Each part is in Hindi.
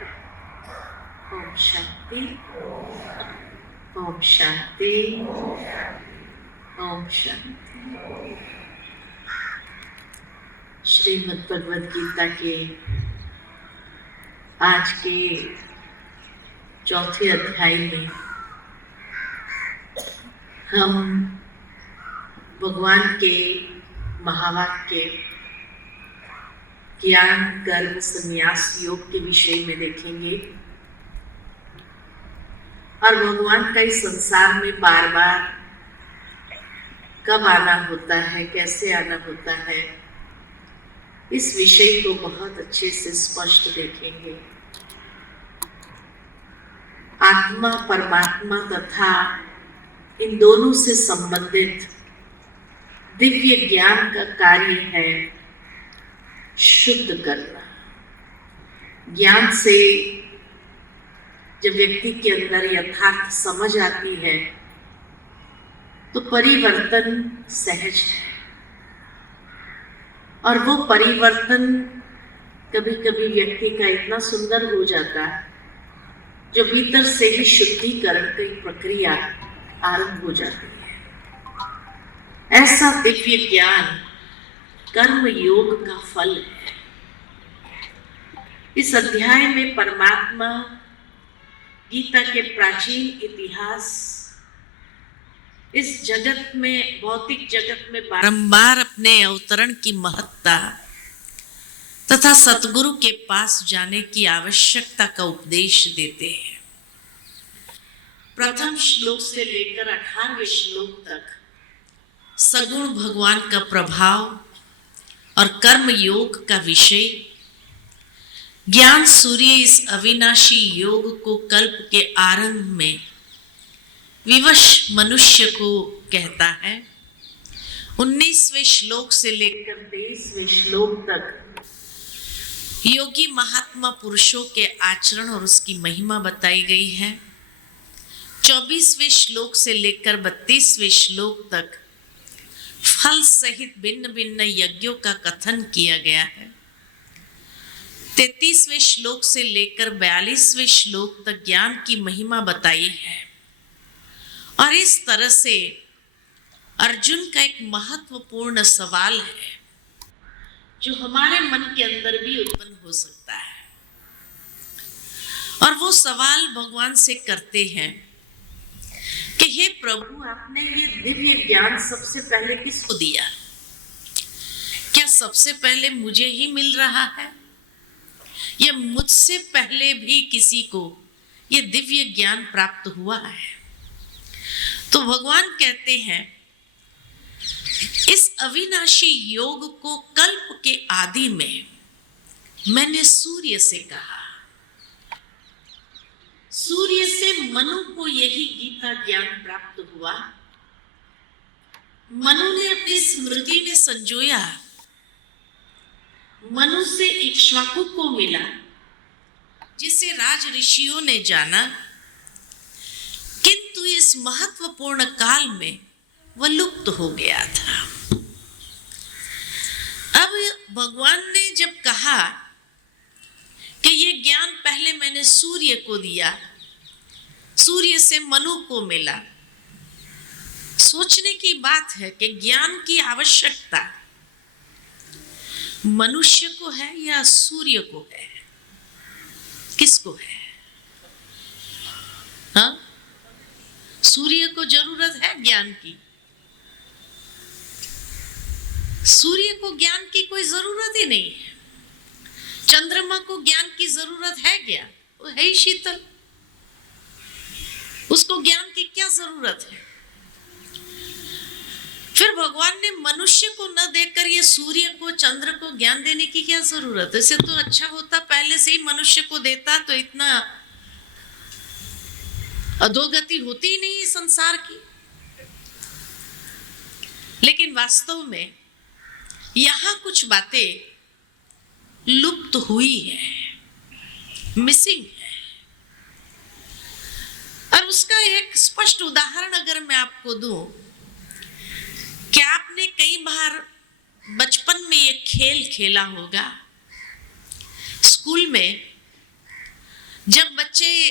ओम शांति, ओम शांति, ओम शांति। श्रीमद् भगवद गीता के आज के चौथे अध्याय में हम भगवान के महावाक्य ज्ञान कर्म संन्यास योग के विषय में देखेंगे और भगवान का इस संसार में बार बार कब आना होता है, कैसे आना होता है, इस विषय को बहुत अच्छे से स्पष्ट देखेंगे। आत्मा परमात्मा तथा इन दोनों से संबंधित दिव्य ज्ञान का कार्य है शुद्ध करना। ज्ञान से जब व्यक्ति के अंदर यथार्थ समझ आती है तो परिवर्तन सहज है, और वो परिवर्तन कभी कभी व्यक्ति का इतना सुंदर हो जाता है जो भीतर से ही शुद्धिकरण की प्रक्रिया आरंभ हो जाती है। ऐसा दिव्य ज्ञान कर्म योग का फल है। इस अध्याय में परमात्मा गीता के प्राचीन इतिहास, इस जगत में, भौतिक जगत में बारंबार अपने अवतरण की महत्ता तथा सतगुरु के पास जाने की आवश्यकता का उपदेश देते हैं। प्रथम श्लोक से लेकर 18वें श्लोक तक सगुण भगवान का प्रभाव और कर्म योग का विषय, ज्ञान सूर्य इस अविनाशी योग को कल्प के आरंभ में विवश मनुष्य को कहता है। 19वें श्लोक से लेकर 23वें श्लोक तक योगी महात्मा पुरुषों के आचरण और उसकी महिमा बताई गई है। 24वें श्लोक से लेकर 32वें श्लोक तक फल सहित भिन्न भिन्न यज्ञों का कथन किया गया है। 33वें श्लोक से लेकर 42वें श्लोक तक ज्ञान की महिमा बताई है। और इस तरह से अर्जुन का एक महत्वपूर्ण सवाल है जो हमारे मन के अंदर भी उत्पन्न हो सकता है, और वो सवाल भगवान से करते हैं कि हे प्रभु, आपने ये दिव्य ज्ञान सबसे पहले किसको दिया? क्या सबसे पहले मुझे ही मिल रहा है या मुझसे पहले भी किसी को ये दिव्य ज्ञान प्राप्त हुआ है? तो भगवान कहते हैं, इस अविनाशी योग को कल्प के आदि में मैंने सूर्य से कहा। सूर्य से मनु को यही गीता ज्ञान प्राप्त हुआ। मनु ने अपनी स्मृति में संजोया। मनु से इक्ष्वाकु को मिला, जिसे राज ऋषियों ने जाना, किंतु इस महत्वपूर्ण काल में वह लुप्त हो गया था। अब भगवान ने जब कहा कि ये ज्ञान पहले मैंने सूर्य को दिया, सूर्य से मनु को मिला, सोचने की बात है कि ज्ञान की आवश्यकता मनुष्य को है या सूर्य को है? किसको है? हाँ, सूर्य को जरूरत है ज्ञान की। सूर्य को ज्ञान की कोई जरूरत ही नहीं है। चंद्रमा को ज्ञान की जरूरत है क्या? वो है ही शीतल, उसको ज्ञान की क्या जरूरत है? फिर भगवान ने मनुष्य को न देकर ये सूर्य को, चंद्र को ज्ञान देने की क्या जरूरत है? इससे तो अच्छा होता पहले से ही मनुष्य को देता, तो इतना अधोगति होती ही नहीं संसार की। लेकिन वास्तव में यहां कुछ बातें लुप्त हुई है, मिसिंग है। और उसका एक स्पष्ट उदाहरण अगर मैं आपको दूं, क्या आपने कई बार बचपन में ये खेल खेला होगा? स्कूल में जब बच्चे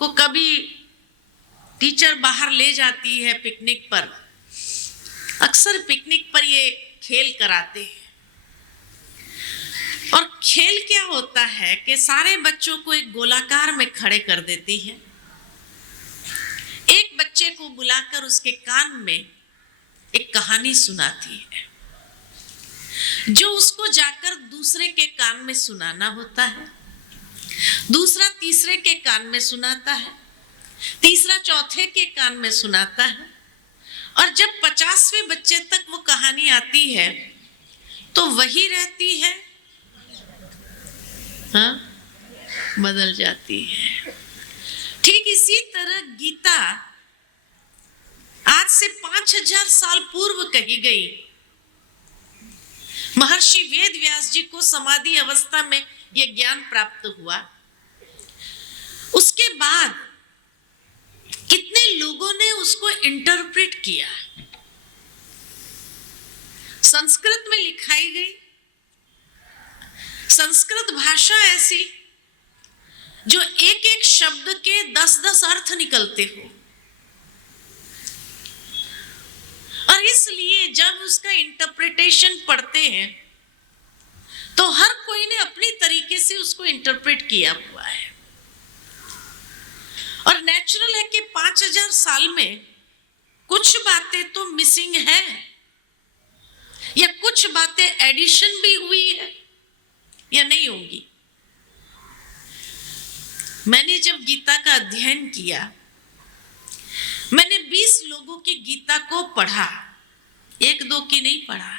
को कभी टीचर बाहर ले जाती है पिकनिक पर, अक्सर पिकनिक पर ये खेल कराते हैं। और खेल क्या होता है कि सारे बच्चों को एक गोलाकार में खड़े कर देती है। एक बच्चे को बुलाकर उसके कान में एक कहानी सुनाती है, जो उसको जाकर दूसरे के कान में सुनाना होता है। दूसरा तीसरे के कान में सुनाता है, तीसरा चौथे के कान में सुनाता है। और जब 50वें बच्चे तक वो कहानी आती है तो वही रहती है, हाँ, बदल जाती है। ठीक इसी तरह गीता आज से 5000 साल पूर्व कही गई। महर्षि वेद व्यास जी को समाधि अवस्था में यह ज्ञान प्राप्त हुआ। उसके बाद कितने लोगों ने उसको इंटरप्रेट किया, संस्कृत में लिखाई गई। संस्कृत भाषा ऐसी जो एक एक शब्द के 10-10 अर्थ निकलते हो, और इसलिए जब उसका इंटरप्रिटेशन पढ़ते हैं तो हर कोई ने अपनी तरीके से उसको इंटरप्रेट किया हुआ है। और नेचुरल है कि 5000 साल में कुछ बातें तो मिसिंग है, या कुछ बातें एडिशन भी हुई है या नहीं होंगी। मैंने जब गीता का अध्ययन किया, मैंने 20 लोगों की गीता को पढ़ा, एक दो की नहीं पढ़ा।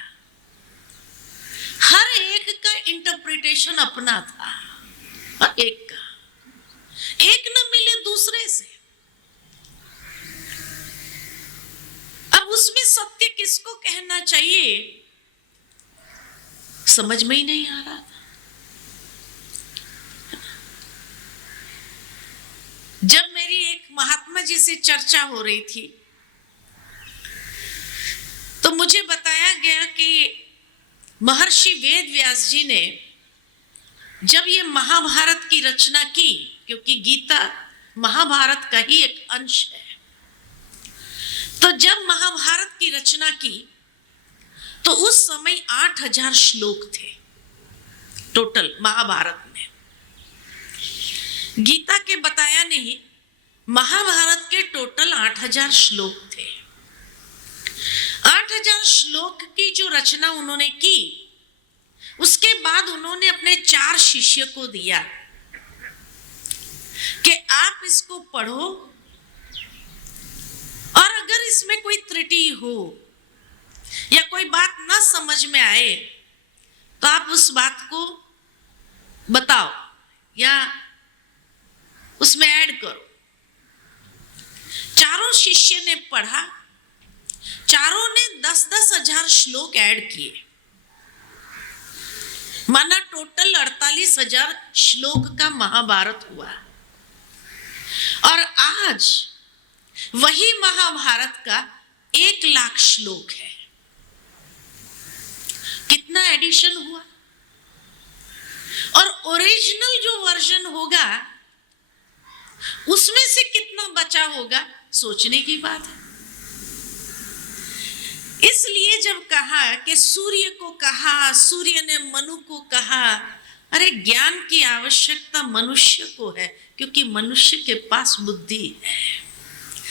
हर एक का इंटरप्रिटेशन अपना था, और एक का एक न मिले दूसरे से। अब उसमें सत्य किसको कहना चाहिए समझ में ही नहीं आ रहा था। जब मेरी एक महात्मा जी से चर्चा हो रही थी तो मुझे बताया गया कि महर्षि वेद व्यास जी ने जब ये महाभारत की रचना की, क्योंकि गीता महाभारत का ही एक अंश है, तो जब महाभारत की रचना की तो उस समय 8000 श्लोक थे टोटल महाभारत में। गीता के बताया नहीं, महाभारत के टोटल 8000 श्लोक थे। 8000 श्लोक की जो रचना उन्होंने की, उसके बाद उन्होंने अपने 4 शिष्य को दिया कि आप इसको पढ़ो, और अगर इसमें कोई त्रुटि हो या कोई बात ना समझ में आए तो आप उस बात को बताओ या उसमें ऐड करो। चारों शिष्य ने पढ़ा, चारों ने 10-10 हजार श्लोक ऐड किए, माना टोटल 48,000 श्लोक का महाभारत हुआ। और आज वही महाभारत का 1,00,000 श्लोक है। कितना एडिशन हुआ, और ओरिजिनल जो वर्जन होगा उसमें से कितना बचा होगा, सोचने की बात है। इसलिए जब कहा कि सूर्य को कहा, सूर्य ने मनु को कहा, अरे ज्ञान की आवश्यकता मनुष्य को है, क्योंकि मनुष्य के पास बुद्धि है,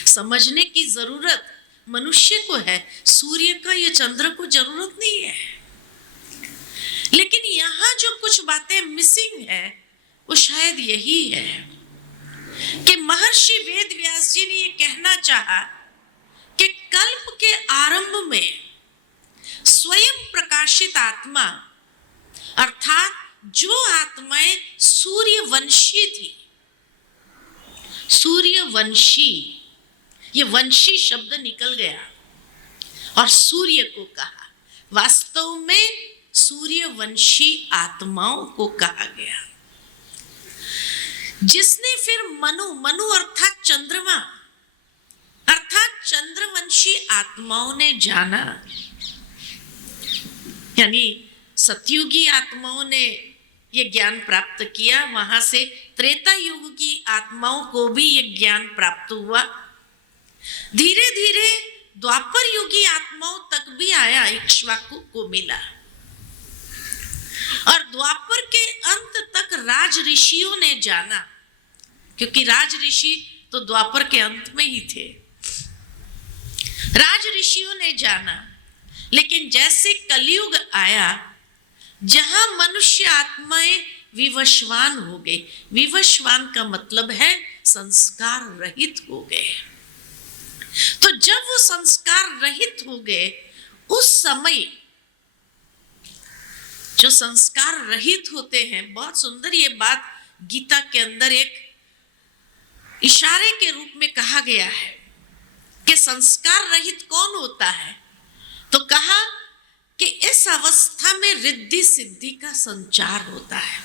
समझने की जरूरत मनुष्य को है। सूर्य का या चंद्र को जरूरत नहीं है। लेकिन यहाँ जो कुछ बातें मिसिंग है वो शायद यही है कि महर्षि वेद व्यास जी ने ये कहना चाहा कि कल्प के आरंभ में स्वयं प्रकाशित आत्मा, अर्थात जो आत्माएं सूर्यवंशी थी, सूर्यवंशी, ये वंशी शब्द निकल गया और सूर्य को कहा, वास्तव में सूर्यवंशी आत्माओं को कहा गया, जिसने फिर मनु अर्थात चंद्रमा, अर्थात चंद्रवंशी आत्माओं ने जाना। यानी सतयुगी आत्माओं ने ये ज्ञान प्राप्त किया, वहां से त्रेता युग की आत्माओं को भी ये ज्ञान प्राप्त हुआ। धीरे धीरे द्वापर युगी आत्माओं तक भी आया, इक्ष्वाकु को मिला, और द्वापर के अंत तक राज ऋषियों ने जाना, क्योंकि राज ऋषि तो द्वापर के अंत में ही थे। राज ऋषियों ने जाना, लेकिन जैसे कलयुग आया, जहां मनुष्य आत्माएं विवशवान हो गए, विवशवान का मतलब है संस्कार रहित हो गए। तो जब वो संस्कार रहित हो गए, उस समय जो संस्कार रहित होते हैं, बहुत सुंदर ये बात गीता के अंदर एक इशारे के रूप में कहा गया है कि संस्कार रहित कौन होता है, तो कहा कि इस अवस्था में रिद्धि सिद्धि का संचार होता है।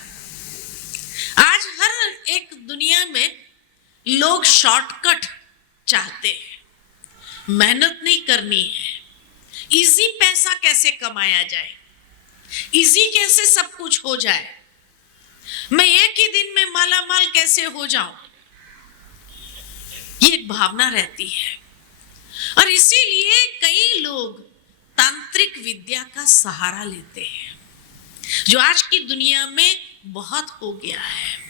आज हर एक दुनिया में लोग शॉर्टकट चाहते हैं, मेहनत नहीं करनी है, इजी पैसा कैसे कमाया जाए, इजी कैसे सब कुछ हो जाए, मैं एक ही दिन में मालामाल कैसे हो जाऊं, ये एक भावना रहती है। और इसीलिए कई लोग तांत्रिक विद्या का सहारा लेते हैं, जो आज की दुनिया में बहुत हो गया है।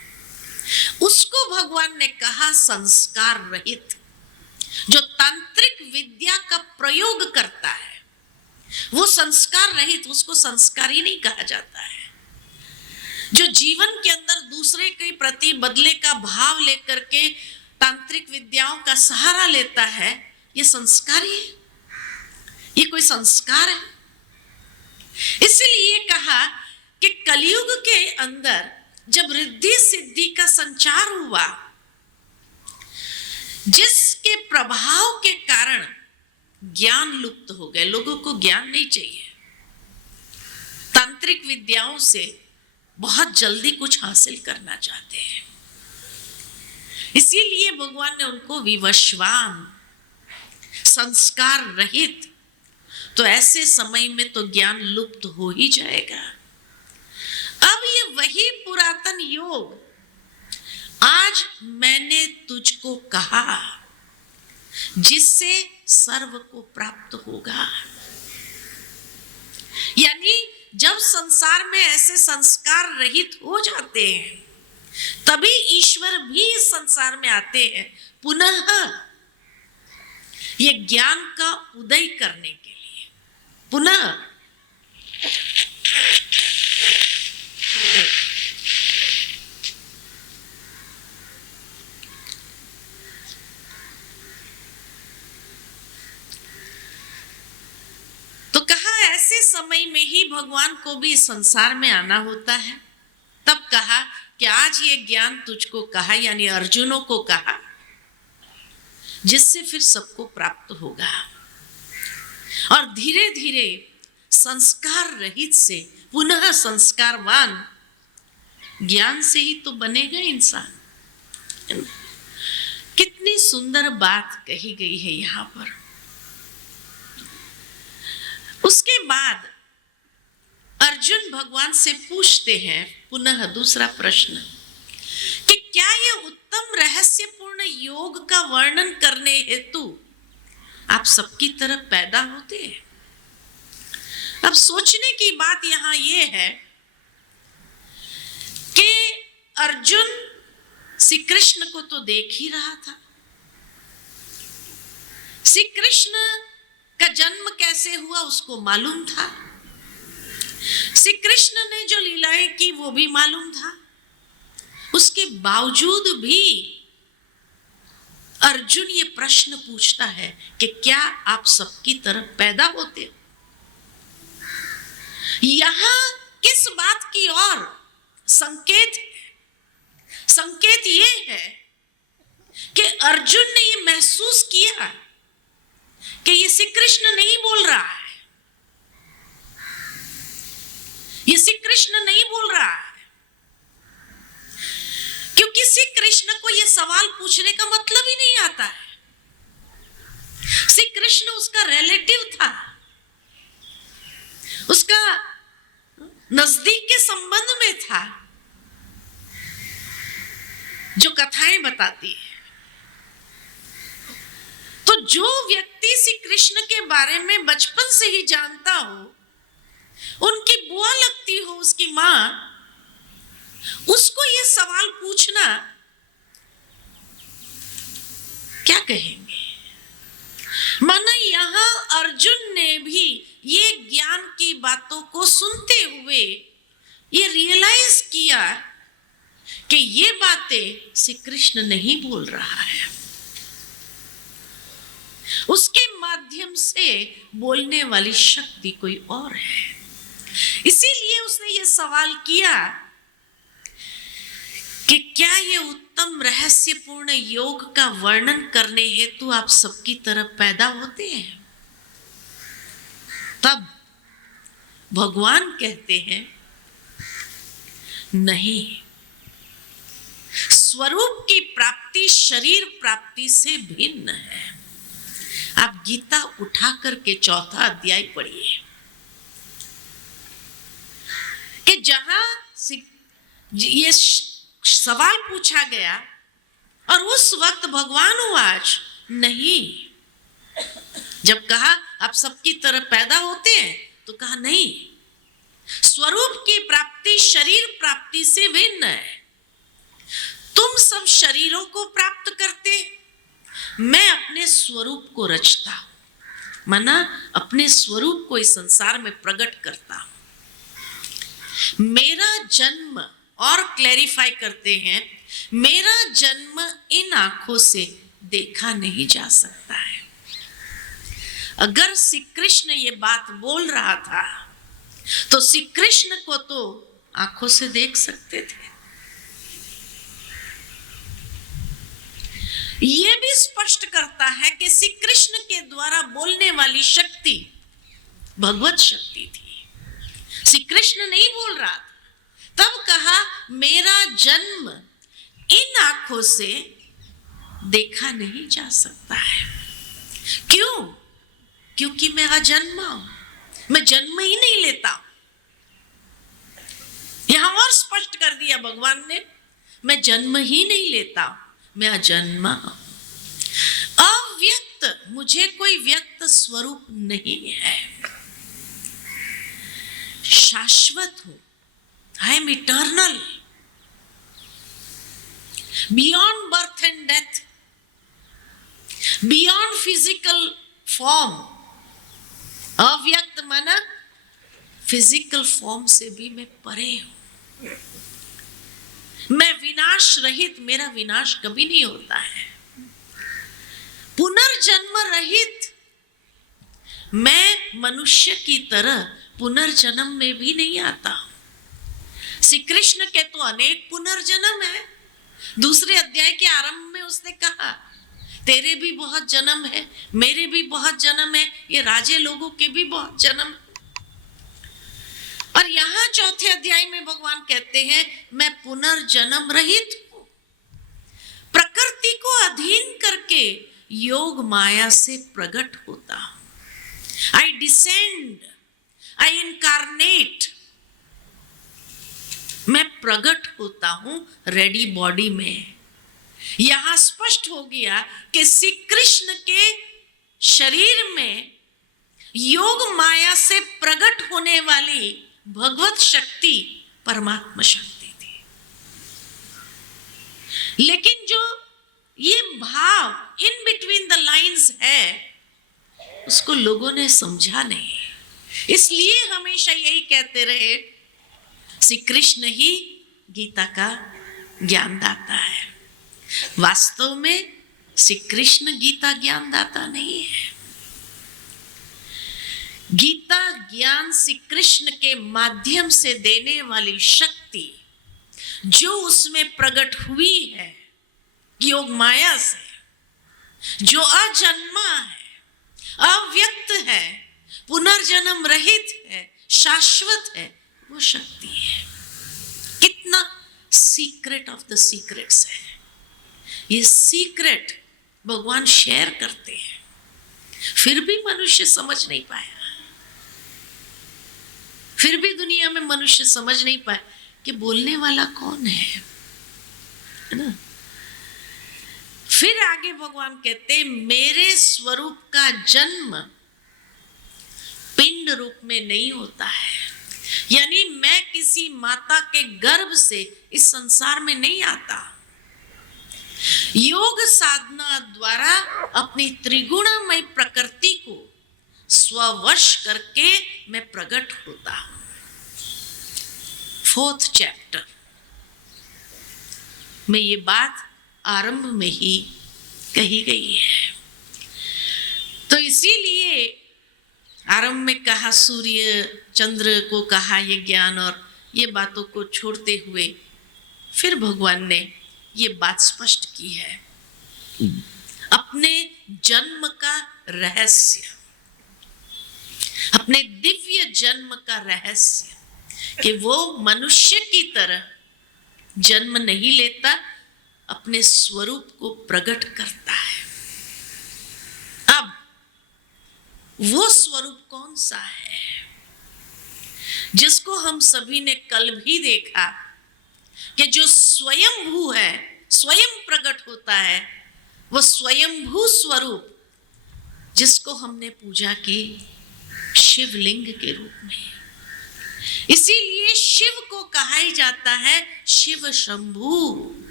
उसको भगवान ने कहा संस्कार रहित। जो तांत्रिक विद्या का प्रयोग करता है वो संस्कार रहित, उसको संस्कारी नहीं कहा जाता है। जो जीवन के अंदर दूसरे के प्रति बदले का भाव लेकर के तांत्रिक विद्याओं का सहारा लेता है, ये संस्कारी है, ये कोई संस्कार है। इसलिए कहा कि कलयुग के अंदर जब रिद्धि सिद्धि का संचार हुआ, जिसके प्रभाव के कारण ज्ञान लुप्त हो गए, लोगों को ज्ञान नहीं चाहिए, तांत्रिक विद्याओं से बहुत जल्दी कुछ हासिल करना चाहते हैं। इसीलिए भगवान ने उनको विवशवान, संस्कार रहित, तो ऐसे समय में तो ज्ञान लुप्त हो ही जाएगा। अब ये वही पुरातन योग, आज मैंने तुझको कहा, जिससे सर्व को प्राप्त होगा। यानी जब संसार में ऐसे संस्कार रहित हो जाते हैं, तभी ईश्वर भी इस संसार में आते हैं, पुनः ये ज्ञान का उदय करने के लिए। पुनः तो कहा ऐसे समय में ही भगवान को भी इस संसार में आना होता है। तब कहा कि आज ये ज्ञान तुझको कहा, यानी अर्जुनों को कहा, जिससे फिर सबको प्राप्त होगा। और धीरे धीरे संस्कार रहित से पुनः संस्कारवान, ज्ञान से ही तो बनेगा इंसान। कितनी सुंदर बात कही गई है यहां पर। उसके बाद अर्जुन भगवान से पूछते हैं पुनः दूसरा प्रश्न कि क्या ये उत्तम रहस्यपूर्ण योग का वर्णन करने हेतु आप सबकी तरह पैदा होते हैं? अब सोचने की बात यहां ये है कि अर्जुन श्री कृष्ण को तो देख ही रहा था। श्री कृष्ण का जन्म कैसे हुआ उसको मालूम था, श्री कृष्ण ने जो लीलाएं की वो भी मालूम था। उसके बावजूद भी अर्जुन ये प्रश्न पूछता है कि क्या आप सबकी तरह पैदा होते हो? यहां किस बात की ओर संकेत है? संकेत ये है कि अर्जुन ने ये महसूस किया कि ये श्री कृष्ण नहीं बोल रहा है, ये श्री कृष्ण नहीं बोल रहा है, क्योंकि श्री कृष्ण को ये सवाल पूछने का मतलब ही नहीं आता है। श्री कृष्ण उसका रिलेटिव था, उसका नजदीक के संबंध में था, जो कथाएं बताती है। तो जो व्यक्ति श्री कृष्ण के बारे में बचपन से ही जानता हो, उनकी बुआ लगती हो उसकी मां, उसको ये सवाल पूछना क्या कहेंगे? माना यहां अर्जुन ने भी ये ज्ञान की बातों को सुनते हुए ये रियलाइज किया कि ये बातें श्री कृष्ण नहीं बोल रहा है, उसके माध्यम से बोलने वाली शक्ति कोई और है। इसीलिए उसने ये सवाल किया कि क्या ये उत्तम रहस्यपूर्ण योग का वर्णन करने हेतु आप सबकी तरफ पैदा होते हैं? तब भगवान कहते हैं नहीं, स्वरूप की प्राप्ति शरीर प्राप्ति से भिन्न है। आप गीता उठा करके 4था अध्याय पढ़िए कि जहां ये सवाल पूछा गया और उस वक्त भगवान वाच नहीं, जब कहा आप सबकी तरह पैदा होते हैं तो कहा नहीं, स्वरूप की प्राप्ति शरीर प्राप्ति से भिन्न है। तुम सब शरीरों को प्राप्त करते, मैं अपने स्वरूप को रचता हूं, माना अपने स्वरूप को इस संसार में प्रकट करता हूं। मेरा जन्म, और क्लैरिफाई करते हैं, मेरा जन्म इन आंखों से देखा नहीं जा सकता है। अगर श्री कृष्ण ये बात बोल रहा था तो श्री कृष्ण को तो आंखों से देख सकते थे। ये भी स्पष्ट करता है कि श्री कृष्ण के द्वारा बोलने वाली शक्ति भगवत शक्ति थी, श्री कृष्ण नहीं बोल रहा था। तब कहा मेरा जन्म इन आंखों से देखा नहीं जा सकता है। क्यों? क्योंकि मैं अजन्मा हूं, मैं जन्म ही नहीं लेता। यहां और स्पष्ट कर दिया भगवान ने, मैं जन्म ही नहीं लेता, मैं अजन्मा हूं, अव्यक्त, मुझे कोई व्यक्त स्वरूप नहीं है, शाश्वत हूं, I am eternal, beyond birth and death, beyond physical form. अव्यक्त माना फिजिकल फॉर्म से भी मैं परे हूं, मैं विनाश रहित, मेरा विनाश कभी नहीं होता है, पुनर्जन्म रहित, मैं मनुष्य की तरह पुनर्जन्म में भी नहीं आता हूं। श्री कृष्ण के तो अनेक पुनर्जन्म है। दूसरे अध्याय के आरंभ में उसने कहा तेरे भी बहुत जन्म है, मेरे भी बहुत जन्म है, ये राजे लोगों के भी बहुत जन्म। और यहां 4थे अध्याय में भगवान कहते हैं मैं पुनर्जन्म रहित हूं, प्रकृति को अधीन करके योग माया से प्रकट होता हूं। आई डिसेंड, आई इनकारनेट, मैं प्रकट होता हूं रेडी बॉडी में। यहां स्पष्ट हो गया कि श्री कृष्ण के शरीर में योग माया से प्रकट होने वाली भगवत शक्ति परमात्मा शक्ति थी। लेकिन जो ये भाव इन बिटवीन द लाइंस है उसको लोगों ने समझा नहीं, इसलिए हमेशा यही कहते रहे श्री कृष्ण ही गीता का ज्ञानदाता है। वास्तव में श्री कृष्ण गीता ज्ञानदाता नहीं है। गीता ज्ञान श्री कृष्ण के माध्यम से देने वाली शक्ति जो उसमें प्रकट हुई है योग माया से, जो अजन्मा है, अव्यक्त है, पुनर्जन्म रहित है, शाश्वत है, वो शक्ति है। कितना सीक्रेट ऑफ द सीक्रेट्स है। ये सीक्रेट भगवान शेयर करते हैं, फिर भी मनुष्य समझ नहीं पाया, फिर भी दुनिया में मनुष्य समझ नहीं पाया कि बोलने वाला कौन है ना। फिर आगे भगवान कहते, मेरे स्वरूप का जन्म पिंड रूप में नहीं होता है, यानी मैं किसी माता के गर्भ से इस संसार में नहीं आता। योग साधना द्वारा अपनी त्रिगुणमय प्रकृति को स्ववश करके मैं प्रकट होता हूं। 4th चैप्टर में ये बात आरंभ में ही कही गई है। तो इसीलिए आरंभ में कहा, सूर्य चंद्र को कहा ये ज्ञान और ये बातों को छोड़ते हुए फिर भगवान ने ये बात स्पष्ट की है, अपने जन्म का रहस्य, अपने दिव्य जन्म का रहस्य, कि वो मनुष्य की तरह जन्म नहीं लेता, अपने स्वरूप को प्रकट करता है। अब वो स्वरूप कौन सा है जिसको हम सभी ने कल भी देखा कि जो स्वयंभू है, स्वयं प्रकट होता है, वो स्वयंभू स्वरूप जिसको हमने पूजा की शिवलिंग के रूप में। इसीलिए शिव को कहा ही जाता है शिव शंभू।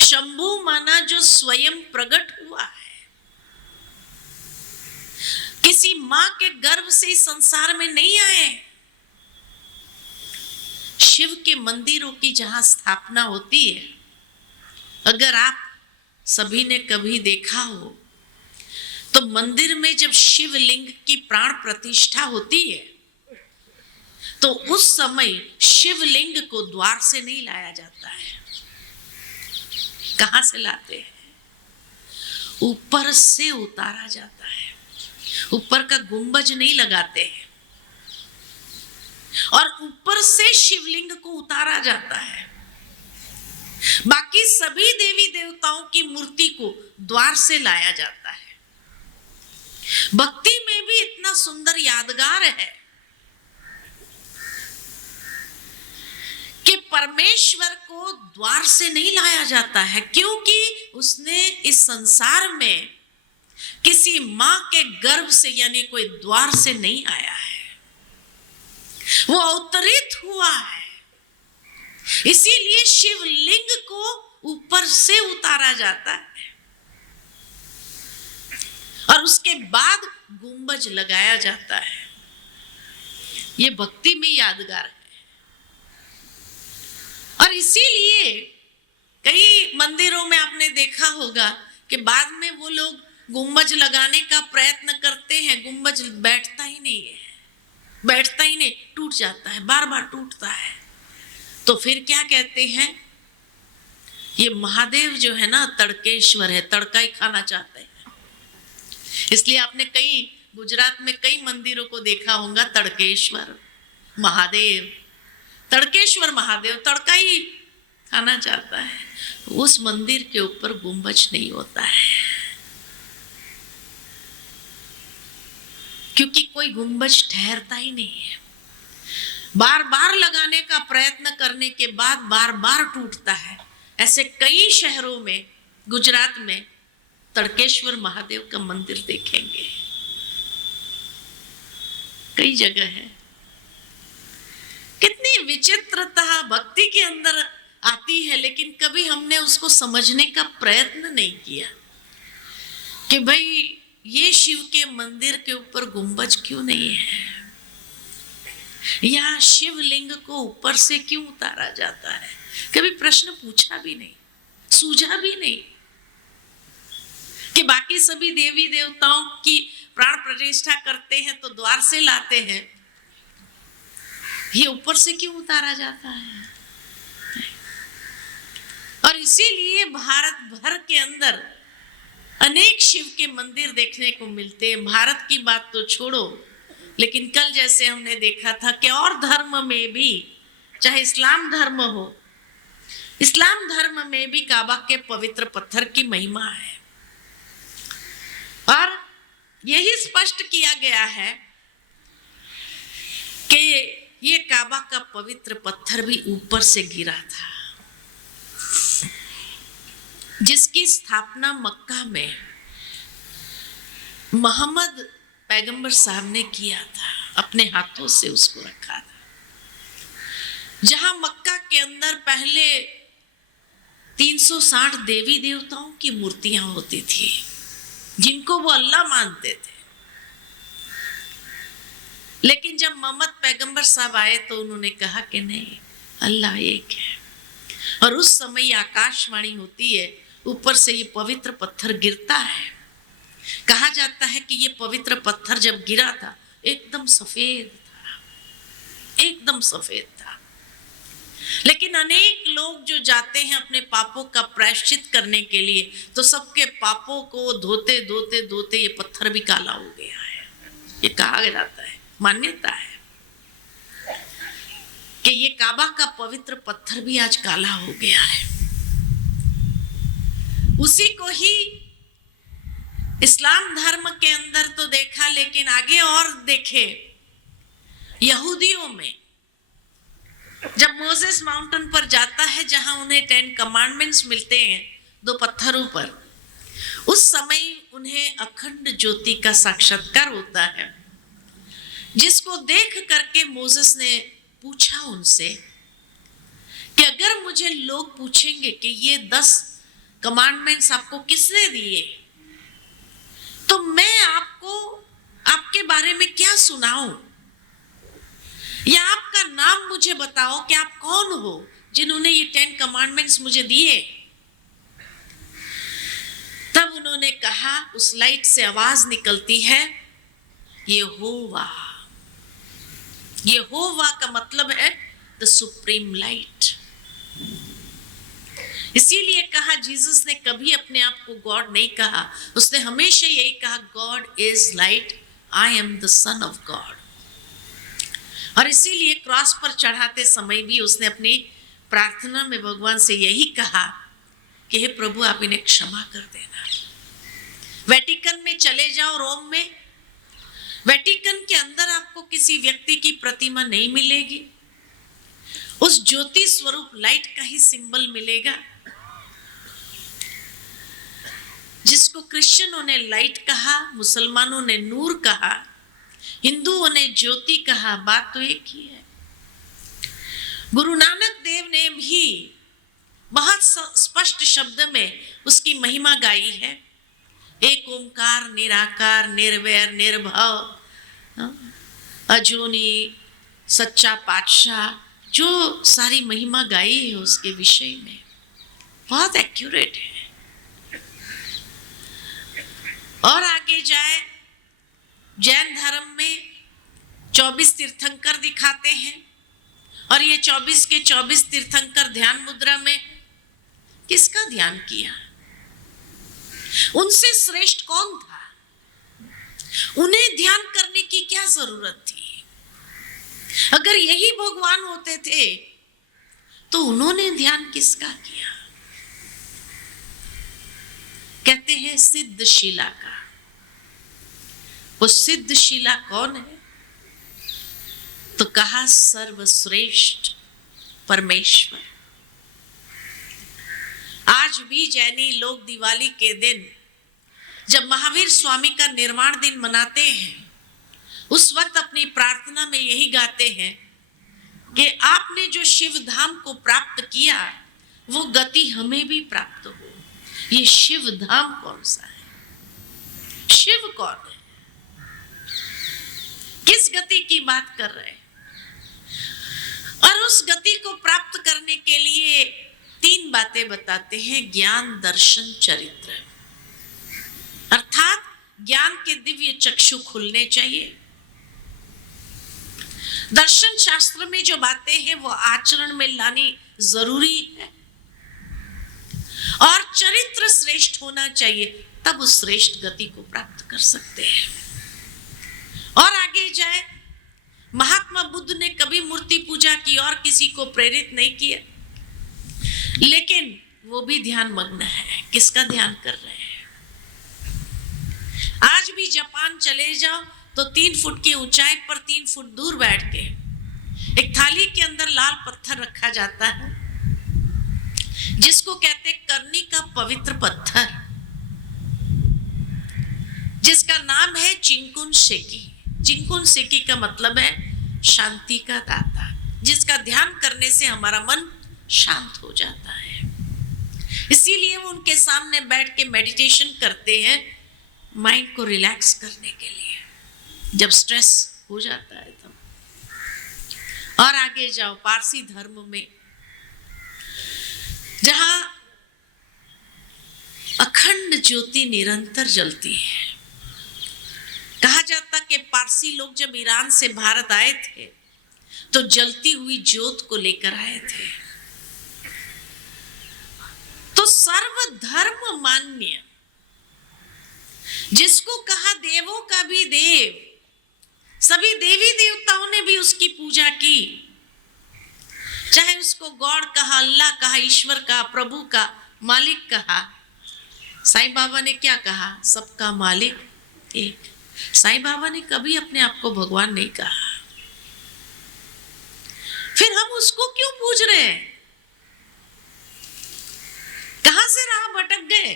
शंभू माना जो स्वयं प्रकट हुआ है, किसी मां के गर्भ से इस संसार में नहीं आए। शिव के मंदिरों की जहां स्थापना होती है, अगर आप सभी ने कभी देखा हो तो मंदिर में जब शिवलिंग की प्राण प्रतिष्ठा होती है तो उस समय शिवलिंग को द्वार से नहीं लाया जाता है। कहां से लाते हैं? ऊपर से उतारा जाता है। ऊपर का गुंबज नहीं लगाते हैं और ऊपर से शिवलिंग को उतारा जाता है। बाकी सभी देवी देवताओं की मूर्ति को द्वार से लाया जाता है। भक्ति में भी इतना सुंदर यादगार है कि परमेश्वर को द्वार से नहीं लाया जाता है, क्योंकि उसने इस संसार में किसी मां के गर्भ से यानी कोई द्वार से नहीं आया है, वो अवतरित हुआ है। इसीलिए शिवलिंग को ऊपर से उतारा जाता है और उसके बाद गुंबज लगाया जाता है। ये भक्ति में यादगार है। और इसीलिए कई मंदिरों में आपने देखा होगा कि बाद में वो लोग गुंबज लगाने का प्रयत्न करते हैं, गुंबज बैठता ही नहीं है, बैठता ही नहीं, टूट जाता है, बार बार टूटता है। तो फिर क्या कहते हैं, ये महादेव जो है ना तड़केश्वर है, तड़का ही खाना चाहते हैं। इसलिए आपने कई गुजरात में कई मंदिरों को देखा होगा, तड़केश्वर महादेव, तड़केश्वर महादेव तड़का ही खाना चाहता है। उस मंदिर के ऊपर गुंबज नहीं होता है, क्योंकि कोई गुंबज ठहरता ही नहीं है। बार बार लगाने का प्रयत्न करने के बाद बार बार टूटता है। ऐसे कई शहरों में, गुजरात में तड़केश्वर महादेव का मंदिर देखेंगे, कई जगह है। कितनी विचित्रता भक्ति के अंदर आती है, लेकिन कभी हमने उसको समझने का प्रयत्न नहीं किया कि भाई ये शिव के मंदिर के ऊपर गुंबज क्यों नहीं है, या शिवलिंग को ऊपर से क्यों उतारा जाता है। कभी प्रश्न पूछा भी नहीं, सूझा भी नहीं कि बाकी सभी देवी देवताओं की प्राण प्रतिष्ठा करते हैं तो द्वार से लाते हैं, ये ऊपर से क्यों उतारा जाता है। और इसीलिए भारत भर के अंदर अनेक शिव के मंदिर देखने को मिलते हैं। भारत की बात तो छोड़ो, लेकिन कल जैसे हमने देखा था कि और धर्म में भी, चाहे इस्लाम धर्म हो, इस्लाम धर्म में भी काबा के पवित्र पत्थर की महिमा है। और यही स्पष्ट किया गया है कि ये काबा का पवित्र पत्थर भी ऊपर से गिरा था। जिसकी स्थापना मक्का में मोहम्मद पैगंबर साहब ने किया था, अपने हाथों से उसको रखा था। जहां मक्का के अंदर पहले 360 देवी देवताओं की मूर्तियां होती थी, जिनको वो अल्लाह मानते थे। लेकिन जब मोहम्मद पैगंबर साहब आए तो उन्होंने कहा कि नहीं, अल्लाह एक है। और उस समय ये आकाशवाणी होती है, ऊपर से ये पवित्र पत्थर गिरता है। कहा जाता है कि ये पवित्र पत्थर जब गिरा था एकदम सफेद था, एकदम सफेद था। लेकिन अनेक लोग जो जाते हैं अपने पापों का प्रायश्चित करने के लिए, तो सबके पापों को धोते धोते धोते ये पत्थर भी काला हो गया है। ये कहा जाता है, मान्यता है कि ये काबा का पवित्र पत्थर भी आज काला हो गया है। उसी को ही इस्लाम धर्म के अंदर तो देखा, लेकिन आगे और देखे यहूदियों में, जब मोसेस माउंटेन पर जाता है जहां उन्हें 10 कमांडमेंट्स मिलते हैं 2 पत्थरों पर, उस समय उन्हें अखंड ज्योति का साक्षात्कार होता है, जिसको देख करके मोसेस ने पूछा उनसे कि अगर मुझे लोग पूछेंगे कि ये 10 कमांडमेंट्स आपको किसने दिए, तो मैं आपको आपके बारे में क्या सुनाऊं, या आपका नाम मुझे बताओ कि आप कौन हो जिन्होंने ये 10 कमांडमेंट्स मुझे दिए। तब उन्होंने कहा, उस लाइट से आवाज निकलती है, यहोवा। यहोवा का मतलब है द सुप्रीम लाइट। इसीलिए कहा, जीसस ने कभी अपने आप को गॉड नहीं कहा, उसने हमेशा यही कहा, God is light, I am the son of God. और इसीलिए क्रॉस पर चढ़ाते समय भी उसने अपनी प्रार्थना में भगवान से यही कहा कि हे प्रभु, आप इन्हें क्षमा कर देना। वेटिकन में चले जाओ, रोम में, वेटिकन के अंदर आपको किसी व्यक्ति की प्रतिमा नहीं मिलेगी, उस ज्योति स्वरूप लाइट का ही सिंबल मिलेगा, जिसको क्रिश्चियनों ने लाइट कहा, मुसलमानों ने नूर कहा, हिंदुओं ने ज्योति कहा। बात तो एक ही है। गुरु नानक देव ने भी बहुत स्पष्ट शब्द में उसकी महिमा गाई है। एक ओंकार निराकार निर्वैर निर्भव अजूनी सच्चा पातशाह, जो सारी महिमा गाई है उसके विषय में, बहुत एक्यूरेट है। और आगे जाए, जैन धर्म में 24 तीर्थंकर दिखाते हैं, और ये 24 के 24 तीर्थंकर ध्यान मुद्रा में किसका ध्यान किया? उनसे श्रेष्ठ कौन था? उन्हें ध्यान करने की क्या जरूरत थी? अगर यही भगवान होते थे तो उन्होंने ध्यान किसका किया? कहते हैं सिद्धशिला का। वो सिद्धशिला कौन है? तो कहा सर्वश्रेष्ठ परमेश्वर। आज भी जैनी लोग दिवाली के दिन, जब महावीर स्वामी का निर्वाण दिन मनाते हैं, उस वक्त अपनी प्रार्थना में यही गाते हैं कि आपने जो शिव धाम को प्राप्त किया, वो गति हमें भी प्राप्त हो। ये शिव धाम कौन सा है? शिव कौन है? किस गति की बात कर रहे हैं? और उस गति को प्राप्त करने के लिए 3 बातें बताते हैं। ज्ञान, दर्शन, चरित्र। अर्थात ज्ञान के दिव्य चक्षु खुलने चाहिए। दर्शन शास्त्र में जो बातें हैं वो आचरण में लानी जरूरी है, और चरित्र श्रेष्ठ होना चाहिए, तब उस श्रेष्ठ गति को प्राप्त कर सकते हैं। और आगे जाए, महात्मा बुद्ध ने कभी मूर्ति पूजा की और किसी को प्रेरित नहीं किया, लेकिन वो भी ध्यान मग्न है। किसका ध्यान कर रहे हैं? आज भी जापान चले जाओ तो 3 फुट की ऊंचाई पर 3 फुट दूर बैठ के एक थाली के अंदर लाल पत्थर रखा जाता है, जिसको कहते कर्णिका पवित्र पत्थर जिसका नाम है चिंकुन शेकी। चिंकुन शेकी का मतलब है शांति का दाता, जिसका ध्यान करने से हमारा मन शांत हो जाता है। इसीलिए वो उनके सामने बैठ के मेडिटेशन करते हैं, माइंड को रिलैक्स करने के लिए, जब स्ट्रेस हो जाता है तब। और आगे जाओ पारसी धर्म में, जहां अखंड ज्योति निरंतर जलती है। कहा जाता कि पारसी लोग जब ईरान से भारत आए थे तो जलती हुई ज्योत को लेकर आए थे। तो सर्वधर्म मान्य, जिसको कहा देवों का भी देव, सभी देवी देवताओं ने भी उसकी पूजा की, चाहे उसको गॉड कहा, अल्लाह कहा, ईश्वर कहा, प्रभु का, मालिक कहा। साईं बाबा ने क्या कहा? सबका मालिक एक। साईं बाबा ने कभी अपने आप को भगवान नहीं कहा। फिर हम उसको क्यों पूज रहे हैं? कहां से राह भटक गए?